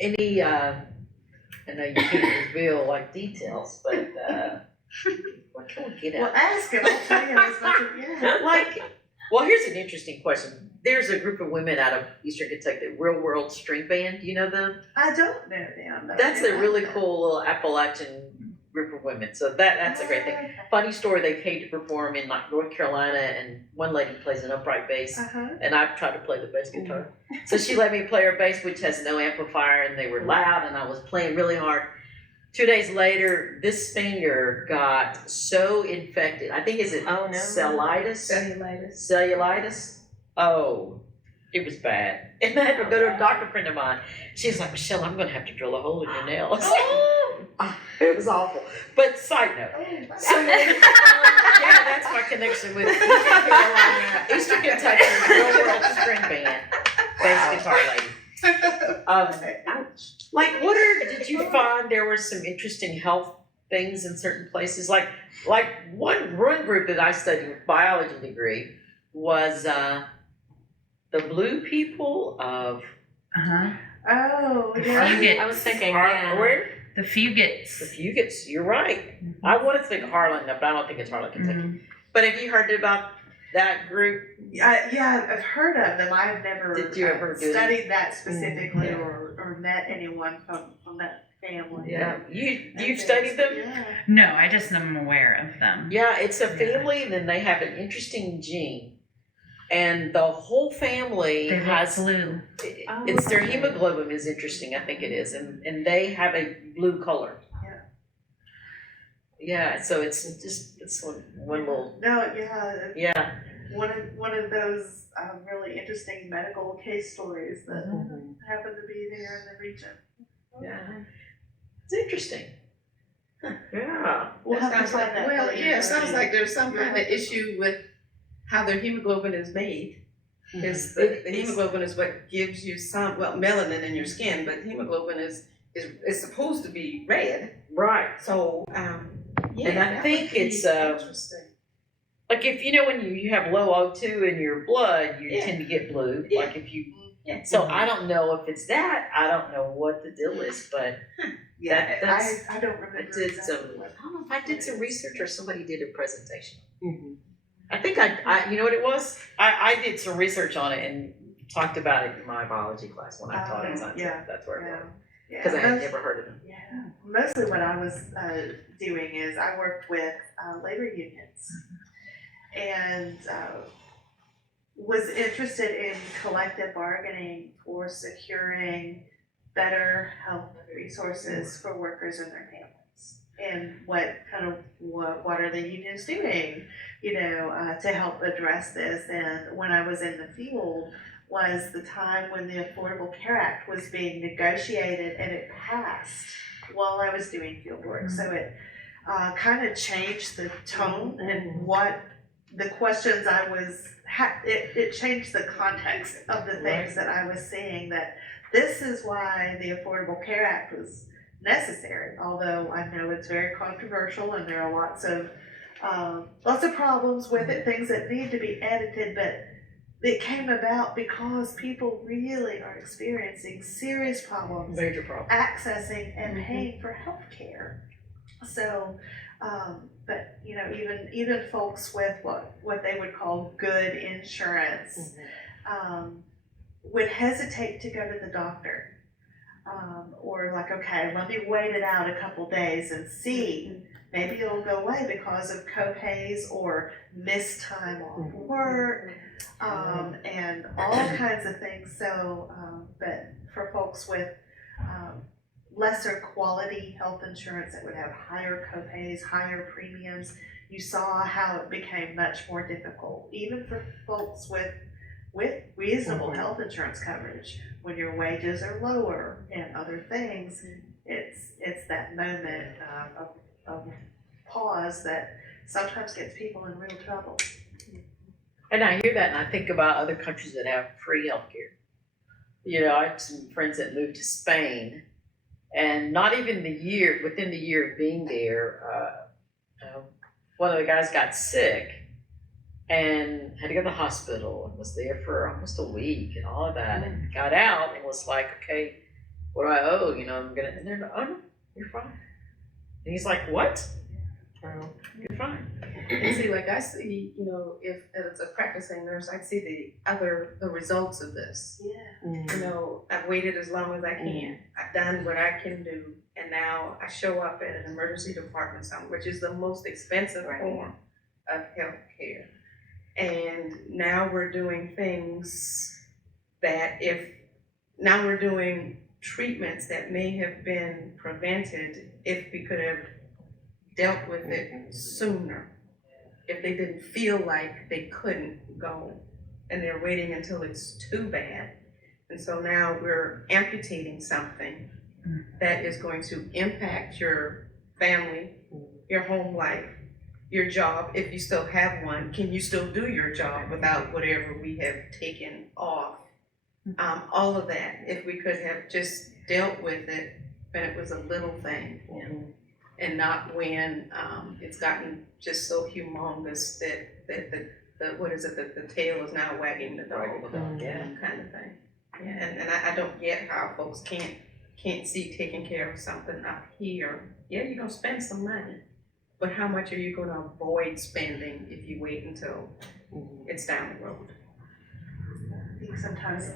Any, I know you can't reveal details, but what can we get at? Well, ask and I'll tell you as much as Well, here's an interesting question. There's a group of women out of Eastern Kentucky, the Real World String Band. Do you know them? I don't know them. That's a really cool little Appalachian group of women. So that's a great thing. Funny story, they paid to perform in North Carolina, and one lady plays an upright bass, and I've tried to play the bass guitar. So she let me play her bass, which has no amplifier, and they were loud, and I was playing really hard. 2 days later, this finger got so infected. I think, cellulitis? Cellulitis? Oh, it was bad. And I had to go to a doctor friend of mine. She was like, Michelle, I'm going to have to drill a hole in your nails. It was awful. But side note. So, yeah, that's my connection with Eastern Kentucky Real World String Band, bass guitar lady. Did you find there were some interesting health things in certain places? Like one group that I studied with biology degree was the blue people of. Oh, yeah. I was thinking, where? The Fugits. The Fugits, you're right. I want to think Harlan, but I don't think it's Harlan, Kentucky. But have you heard about that group? Yeah, I've heard of them. I've never studied that specifically or met anyone from that family. Yeah, you've studied them? Yeah. No, I just am aware of them. Yeah, it's a family, and then they have an interesting gene. And the whole family They has blue. It's their hemoglobin is interesting, I think it is, and they have a blue color. Yeah, so it's one little. No, yeah. Yeah. One of those really interesting medical case stories that happen to be there in the region. Yeah. It's interesting. Yeah. Well, have to Sounds find like, that. well, for you. yeah, sounds like there's some kind of issue with how their hemoglobin is made. Is the hemoglobin is what gives you some, well, melanin in your skin, but hemoglobin is supposed to be red. Right. So, yeah. And I that think would be it's, interesting. Like if you know when you have low O2 in your blood, you Yeah. tend to get blue. Yeah. Like if you, Yeah. so I don't know if it's that. I don't know what the deal is, but Yeah, that's- I don't remember. I did exactly some. what- I don't know if I did some research or somebody did a presentation. Mm-hmm. I think I you know what it was? I did some research on it and talked about it in my biology class when I taught it. So yeah. that's where it was. Yeah. Because I had most- never heard of it. Yeah, mostly what I was doing is I worked with labor unions and was interested in collective bargaining for securing better health resources for workers and their families. And what are the unions doing, to help address this? And when I was in the field, was the time when the Affordable Care Act was being negotiated and it passed while I was doing field work. So it kind of changed the tone and what the questions it changed the context of the things that I was seeing, that this is why the Affordable Care Act was necessary, although I know it's very controversial and there are lots of problems with it, things that need to be edited, but it came about because people really are experiencing serious problems Major problem. accessing and paying for health care. So, but even folks with what they would call good insurance would hesitate to go to the doctor. Or like, okay, let me wait it out a couple days and see. Maybe it'll go away because of co-pays or missed time off work, and all kinds of things. So, but for folks with lesser quality health insurance that would have higher co-pays, higher premiums, you saw how it became much more difficult, even for folks with reasonable health insurance coverage. When your wages are lower and other things, it's that moment of pause that sometimes gets people in real trouble. And I hear that and I think about other countries that have free healthcare. I have some friends that moved to Spain, and not even within the year of being there, one of the guys got sick and had to go to the hospital and was there for almost a week and all of that, and got out and was like, okay, what do I owe? I'm gonna, and they're like, oh no, you're fine. And he's like, what? Oh, you're fine. And see, like I see, if as a practicing nurse, I see the results of this. Yeah. I've waited as long as I can. I've done what I can do, and now I show up at an emergency department somewhere, which is the most expensive form of health care. And now we're doing things now we're doing treatments that may have been prevented if we could have dealt with it sooner. If they didn't feel like they couldn't go, and they're waiting until it's too bad. And so now we're amputating something that is going to impact your family, your home life, your job. If you still have one, can you still do your job without whatever we have taken off? All of that, if we could have just dealt with it when it was a little thing, and not when it's gotten just so humongous that the tail is now wagging the dog, kind of thing. Yeah, and I don't get how folks can't see taking care of something up here. Yeah, you're gonna spend some money, but how much are you gonna avoid spending if you wait until it's down the road? I think sometimes,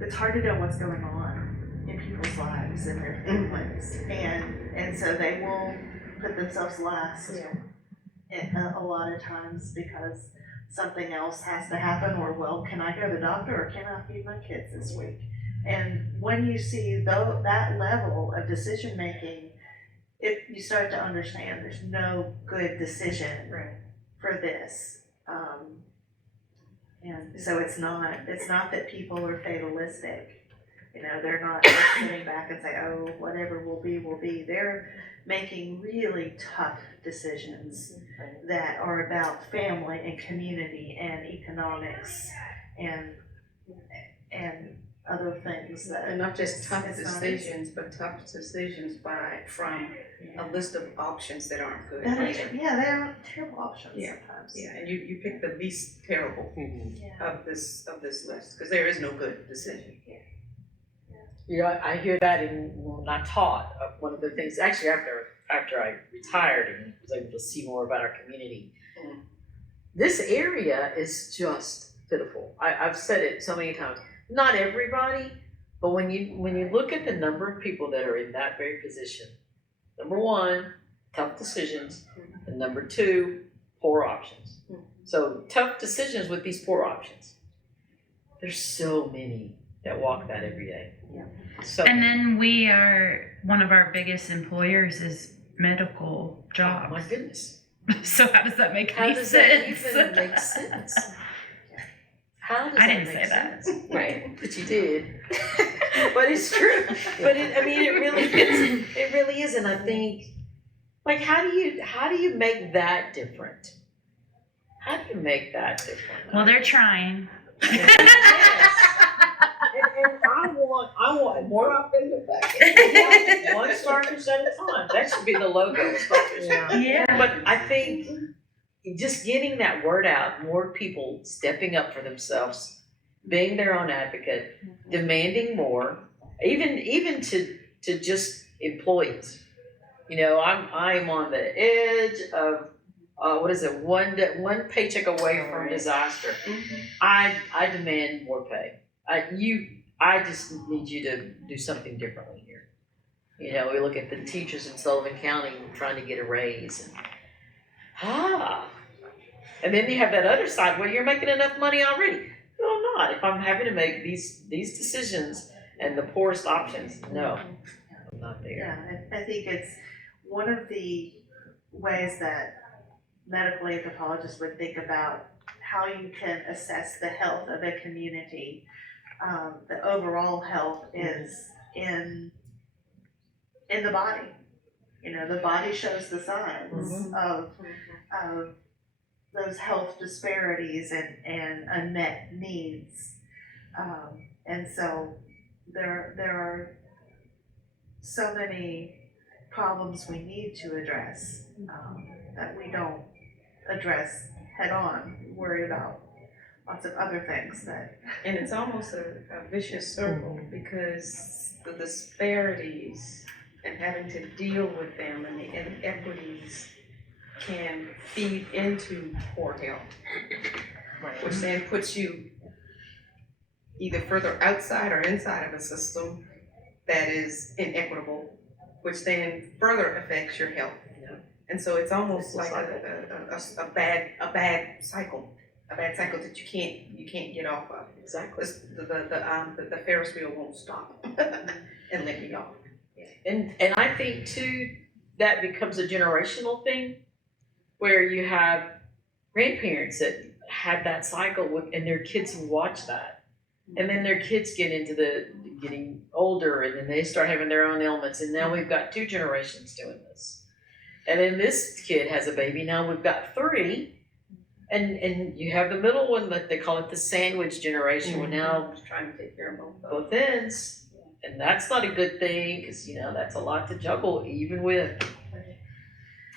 it's hard to know what's going on in people's lives and their families, and so they will put themselves last a lot of times because something else has to happen, or can I go to the doctor, or can I feed my kids this week? And when you see that level of decision making, you start to understand there's no good decision for this. And so it's not that people are fatalistic. They're not just sitting back and say, oh, whatever will be, will be. They're making really tough decisions that are about family and community and economics and other things that. And not just tough it's not decisions, but tough decisions from a list of options that aren't good. That are, yeah, they are terrible options Yeah. sometimes. Yeah, and you pick the least terrible Yeah. of this list, because there is no good decision. Yeah, I hear that when I taught. One of the things, actually after I retired and was able to see more about our community, this area is just pitiful. I've said it so many times. Not everybody, but when you look at the number of people that are in that very position, number one, tough decisions, and number two, poor options. So tough decisions with these poor options. There's so many that walk that every day. Yeah. So And then one of our biggest employers is medical oh jobs. my goodness. So how does that make How any does that sense? even make sense? How does I that didn't make say that. sense? Right, but you did. But it's true. But it really is. It really is, and I think, like, how do you make that different? How do you make that different? Well, they're trying. Yes. And I want more up in the back. One starfish at a time. That should be the logo. Starfish. Yeah. But I think just getting that word out, more people stepping up for themselves, being their own advocate, demanding more, even to just employees. You know, I'm on the edge of one paycheck away from disaster. I demand more pay. I just need you to do something differently here. You know, we look at the teachers in Sullivan County trying to get a raise. And then you have that other side where you're making enough money already. No, I'm not. If I'm having to make these decisions and the poorest options, no, I'm not there. Yeah, I think it's one of the ways that medical anthropologists would think about how you can assess the health of a community. The overall health is in the body. You know, the body shows the signs of those health disparities and unmet needs. And so there are so many problems we need to address that we don't address head on, worry about lots of other things that. And it's almost a vicious circle, because the disparities and having to deal with them and the inequities can feed into poor health, which then puts you either further outside or inside of a system that is inequitable, which then further affects your health. And so it's almost like a bad cycle that you can't get off of. Exactly. The Ferris wheel won't stop and let you off. And I think too that becomes a generational thing, where you have grandparents that have that cycle and their kids watch that, and then their kids get into getting older, and then they start having their own ailments, and now we've got 2 generations doing this. And then this kid has a baby, now we've got 3, and you have the middle one that they call it the sandwich generation, where now Trying to take care of both ends, and that's not a good thing, because that's a lot to juggle even with.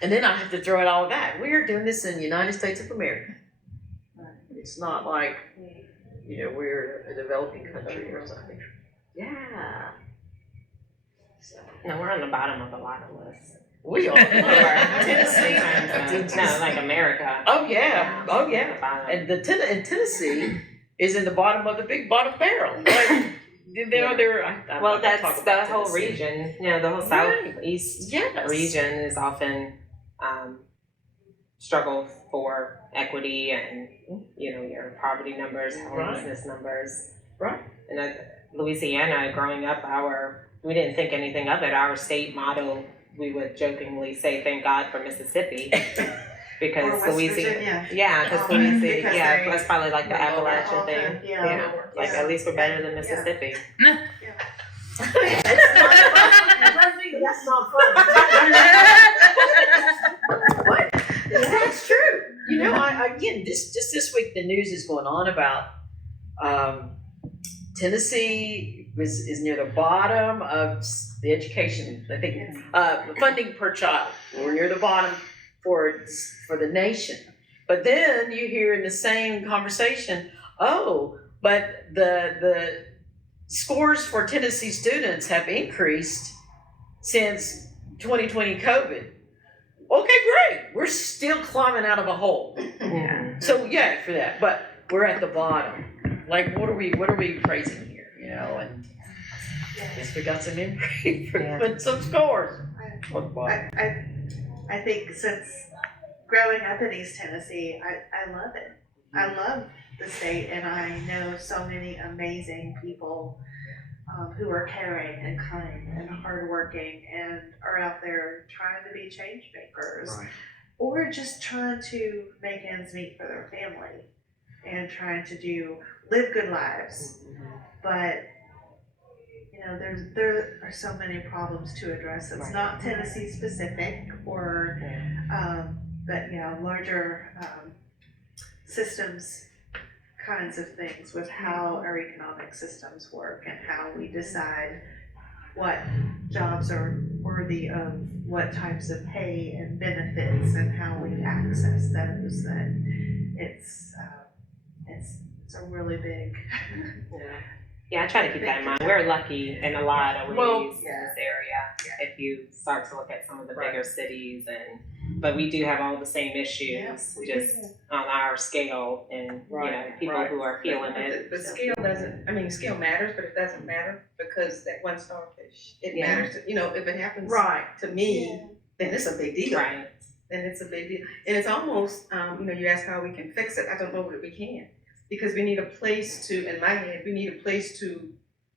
And then I have to throw out all of that. We are doing this in the United States of America. It's not like we're a developing country or something. Yeah. So, No, we're on the bottom of a lot of lists. we are. Tennessee. No, like America. Oh yeah. Bottom. And Tennessee is in the bottom of the big bottom barrel. Like, Well, that's the whole region. The whole southeast Yes. region is often struggle for equity and your poverty numbers, homelessness numbers. Right. And Louisiana, growing up, we didn't think anything of it. Our state motto, we would jokingly say, "Thank God for Mississippi," because Or West Louisiana. Virginia. Yeah, because Louisiana. That's probably like the Appalachian thing. Yeah. Like at least we're better than Mississippi. That's not funny. this week the news is going on about Tennessee is near the bottom of the education, I think, funding per child. We're near the bottom for the nation. But then you hear in the same conversation, oh, but the scores for Tennessee students have increased since 2020 COVID. Okay, great. We're still climbing out of a hole. Yeah. So yay for that. But we're at the bottom. Like, what are we praising here? You know, and I guess we got some improvement, some scores. I think since growing up in East Tennessee, I love it. I love the state, and I know so many amazing people who are caring and kind and hardworking and are out there trying to be change makers, Right. or just trying to make ends meet for their family and trying to live good lives. But you know, there are so many problems to address. It's not Tennessee specific, or but you know, larger systems kinds of things with how our economic systems work and how we decide what jobs are worthy of what types of pay and benefits and how we access those. That it's a really big. Yeah, I try to keep that in mind. We're lucky in a lot of ways in this yeah. area. If you start to look at some of the Right. bigger cities, but we do have all the same issues, Yes, we just do. on our scale, and you know, people Right. who are feeling it. The scale doesn't, I mean, scale matters, but it doesn't matter because that one starfish, it Yeah. matters, you know, if it happens Right. to me, then it's a big deal. Right. Then it's a big deal. And it's almost, you know, you ask how we can fix it. I don't know that we can. Because we need a place to, in my head, we need a place to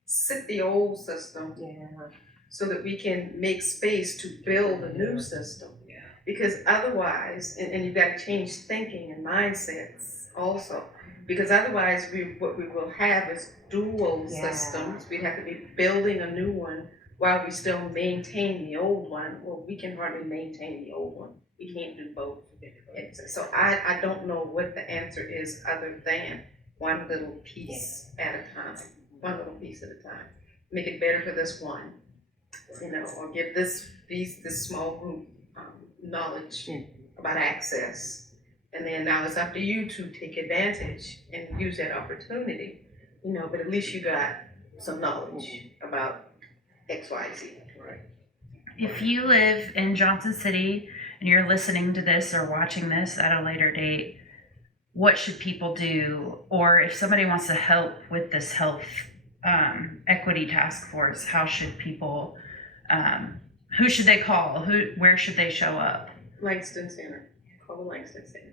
sit the old system Yeah. so that we can make space to build a new system. Yeah. Because otherwise, and you've got to change thinking and mindsets also. Because otherwise, what we will have is dual Yeah. systems. We'd have to be building a new one while we still maintain the old one. Well, we can hardly maintain the old one. We can't do both. So I don't know what the answer is other than one little piece at a time. One little piece at a time. Make it better for this one, you know, or give this small group knowledge about access. And then now it's up to you to take advantage and use that opportunity, you know, but at least you got some knowledge about X, Y, Z. Right. If you live in Johnson City and you're listening to this or watching this at a later date, what should people do? Or if somebody wants to help with this health equity task force, how should people, who should they call? Where should they show up? Langston Center. Call the Langston Center.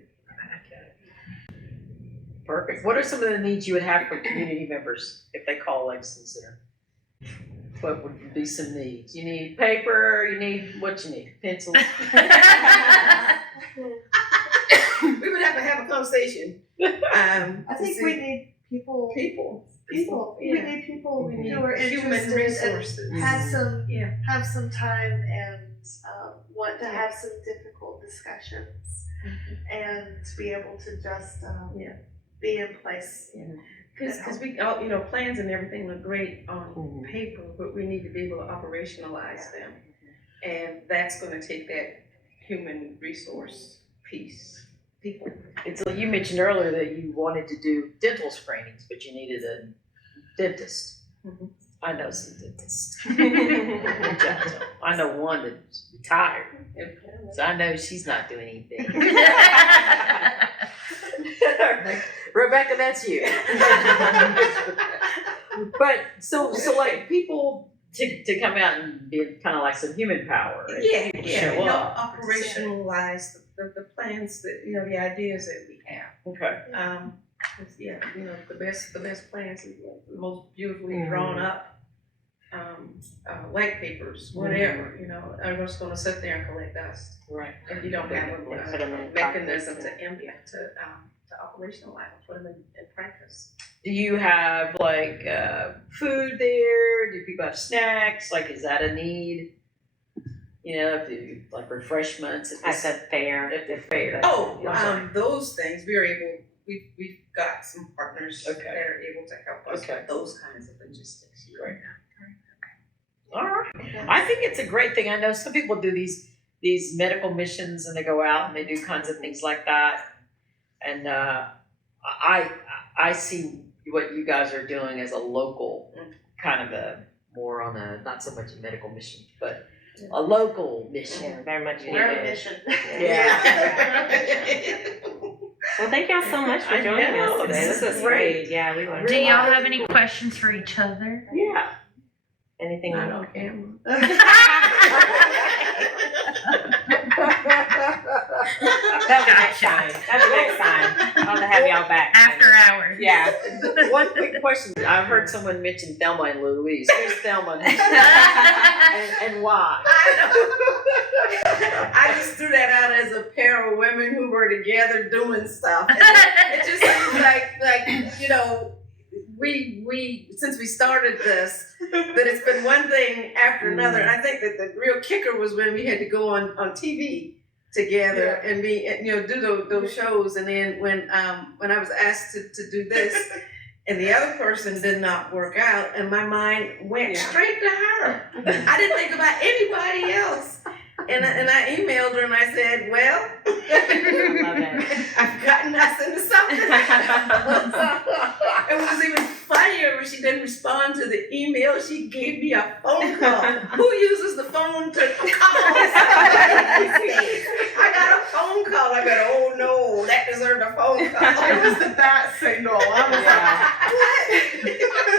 Perfect. What are some of the needs you would have for community members if they call Langston Center? What would be some needs? You need paper, you need, what you need? Pencils? We would have to have a conversation. I think we need people. We Yeah. need people We need who are human interested resources. and have some Yeah. have some time and want to have some difficult discussions and be able to just be in place. Because we all, you know, plans and everything look great on paper, but we need to be able to operationalize them. And that's going to take that human resource piece. People. And so you mentioned earlier that you wanted to do dental screenings, but you needed a dentist. Mhm. I know some dentists. I know one that's retired, so I know she's not doing anything. Rebecca, that's you. But so like people to come out and be kind of like some human power. And show You know, up. operationalize the plans that, you know, the ideas that we have. Okay. You know, the best plans, is the most beautifully drawn up, white papers, whatever, you know, are just gonna sit there and collect dust. Right. If you don't have Put 'em a in mechanism practice. to operationalize, put them in practice. Do you have like food there? Do people have snacks? Like, is that a need? You know, like refreshments At the fair. at the fair. Oh, I'm sorry. those things, we are able we've got some partners Okay. that are able to help us Okay. with those kinds of logistics. Right. All right. I think it's a great thing. I know some people do these medical missions and they go out and they do kinds of things like that. And I see what you guys are doing as a local kind of more on a not so much a medical mission, but a local mission. Yeah, very much We're on a needed. mission. Well, thank y'all so much for I joining know, us today. this This is is great. great. Yeah, we learned. Do a y'all lot. have any questions for each other? Yeah. Anything? Not on camera. That's a big sign. That's a big sign. I'll have y'all back. After hours. Yeah. One quick question. I heard someone mention Thelma and Louise. Who's Thelma and why? I just threw that out as a pair of women who were together doing stuff. And it just seems like we since we started this, that it's been one thing after another. And I think that the real kicker was when we had to go on TV together and do those shows. And then when I was asked to do this, and the other person did not work out, and my mind went straight to her. I didn't think about anybody else. And I emailed her and I said, well, I love it. I've gotten us into something. It was even funnier when she didn't respond to the email. She gave me a phone call. Who uses the phone to call somebody these days? I got a phone call. I got, oh no, that deserved a phone call. It was the bat signal. I was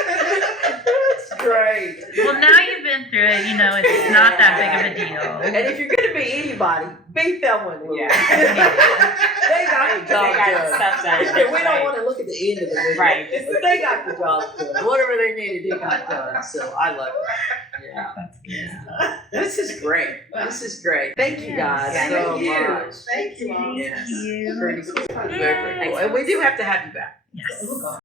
That's great. Well, now you've been through it, it's not that big of a deal. And if you're going to be anybody, be Thelma and Louise. Yeah. They got the They job got done. stuff done. And we don't want to look at the end of the movie. Right. But they got the job done. Whatever they needed, they got done. So I love it. Yeah. That's good. Yeah. This is great. This is great. Thank you guys Yes, so thank you. much. Thank you all. Yes. you. Pretty cool. Very, very cool. And we do have to have you back. Yes.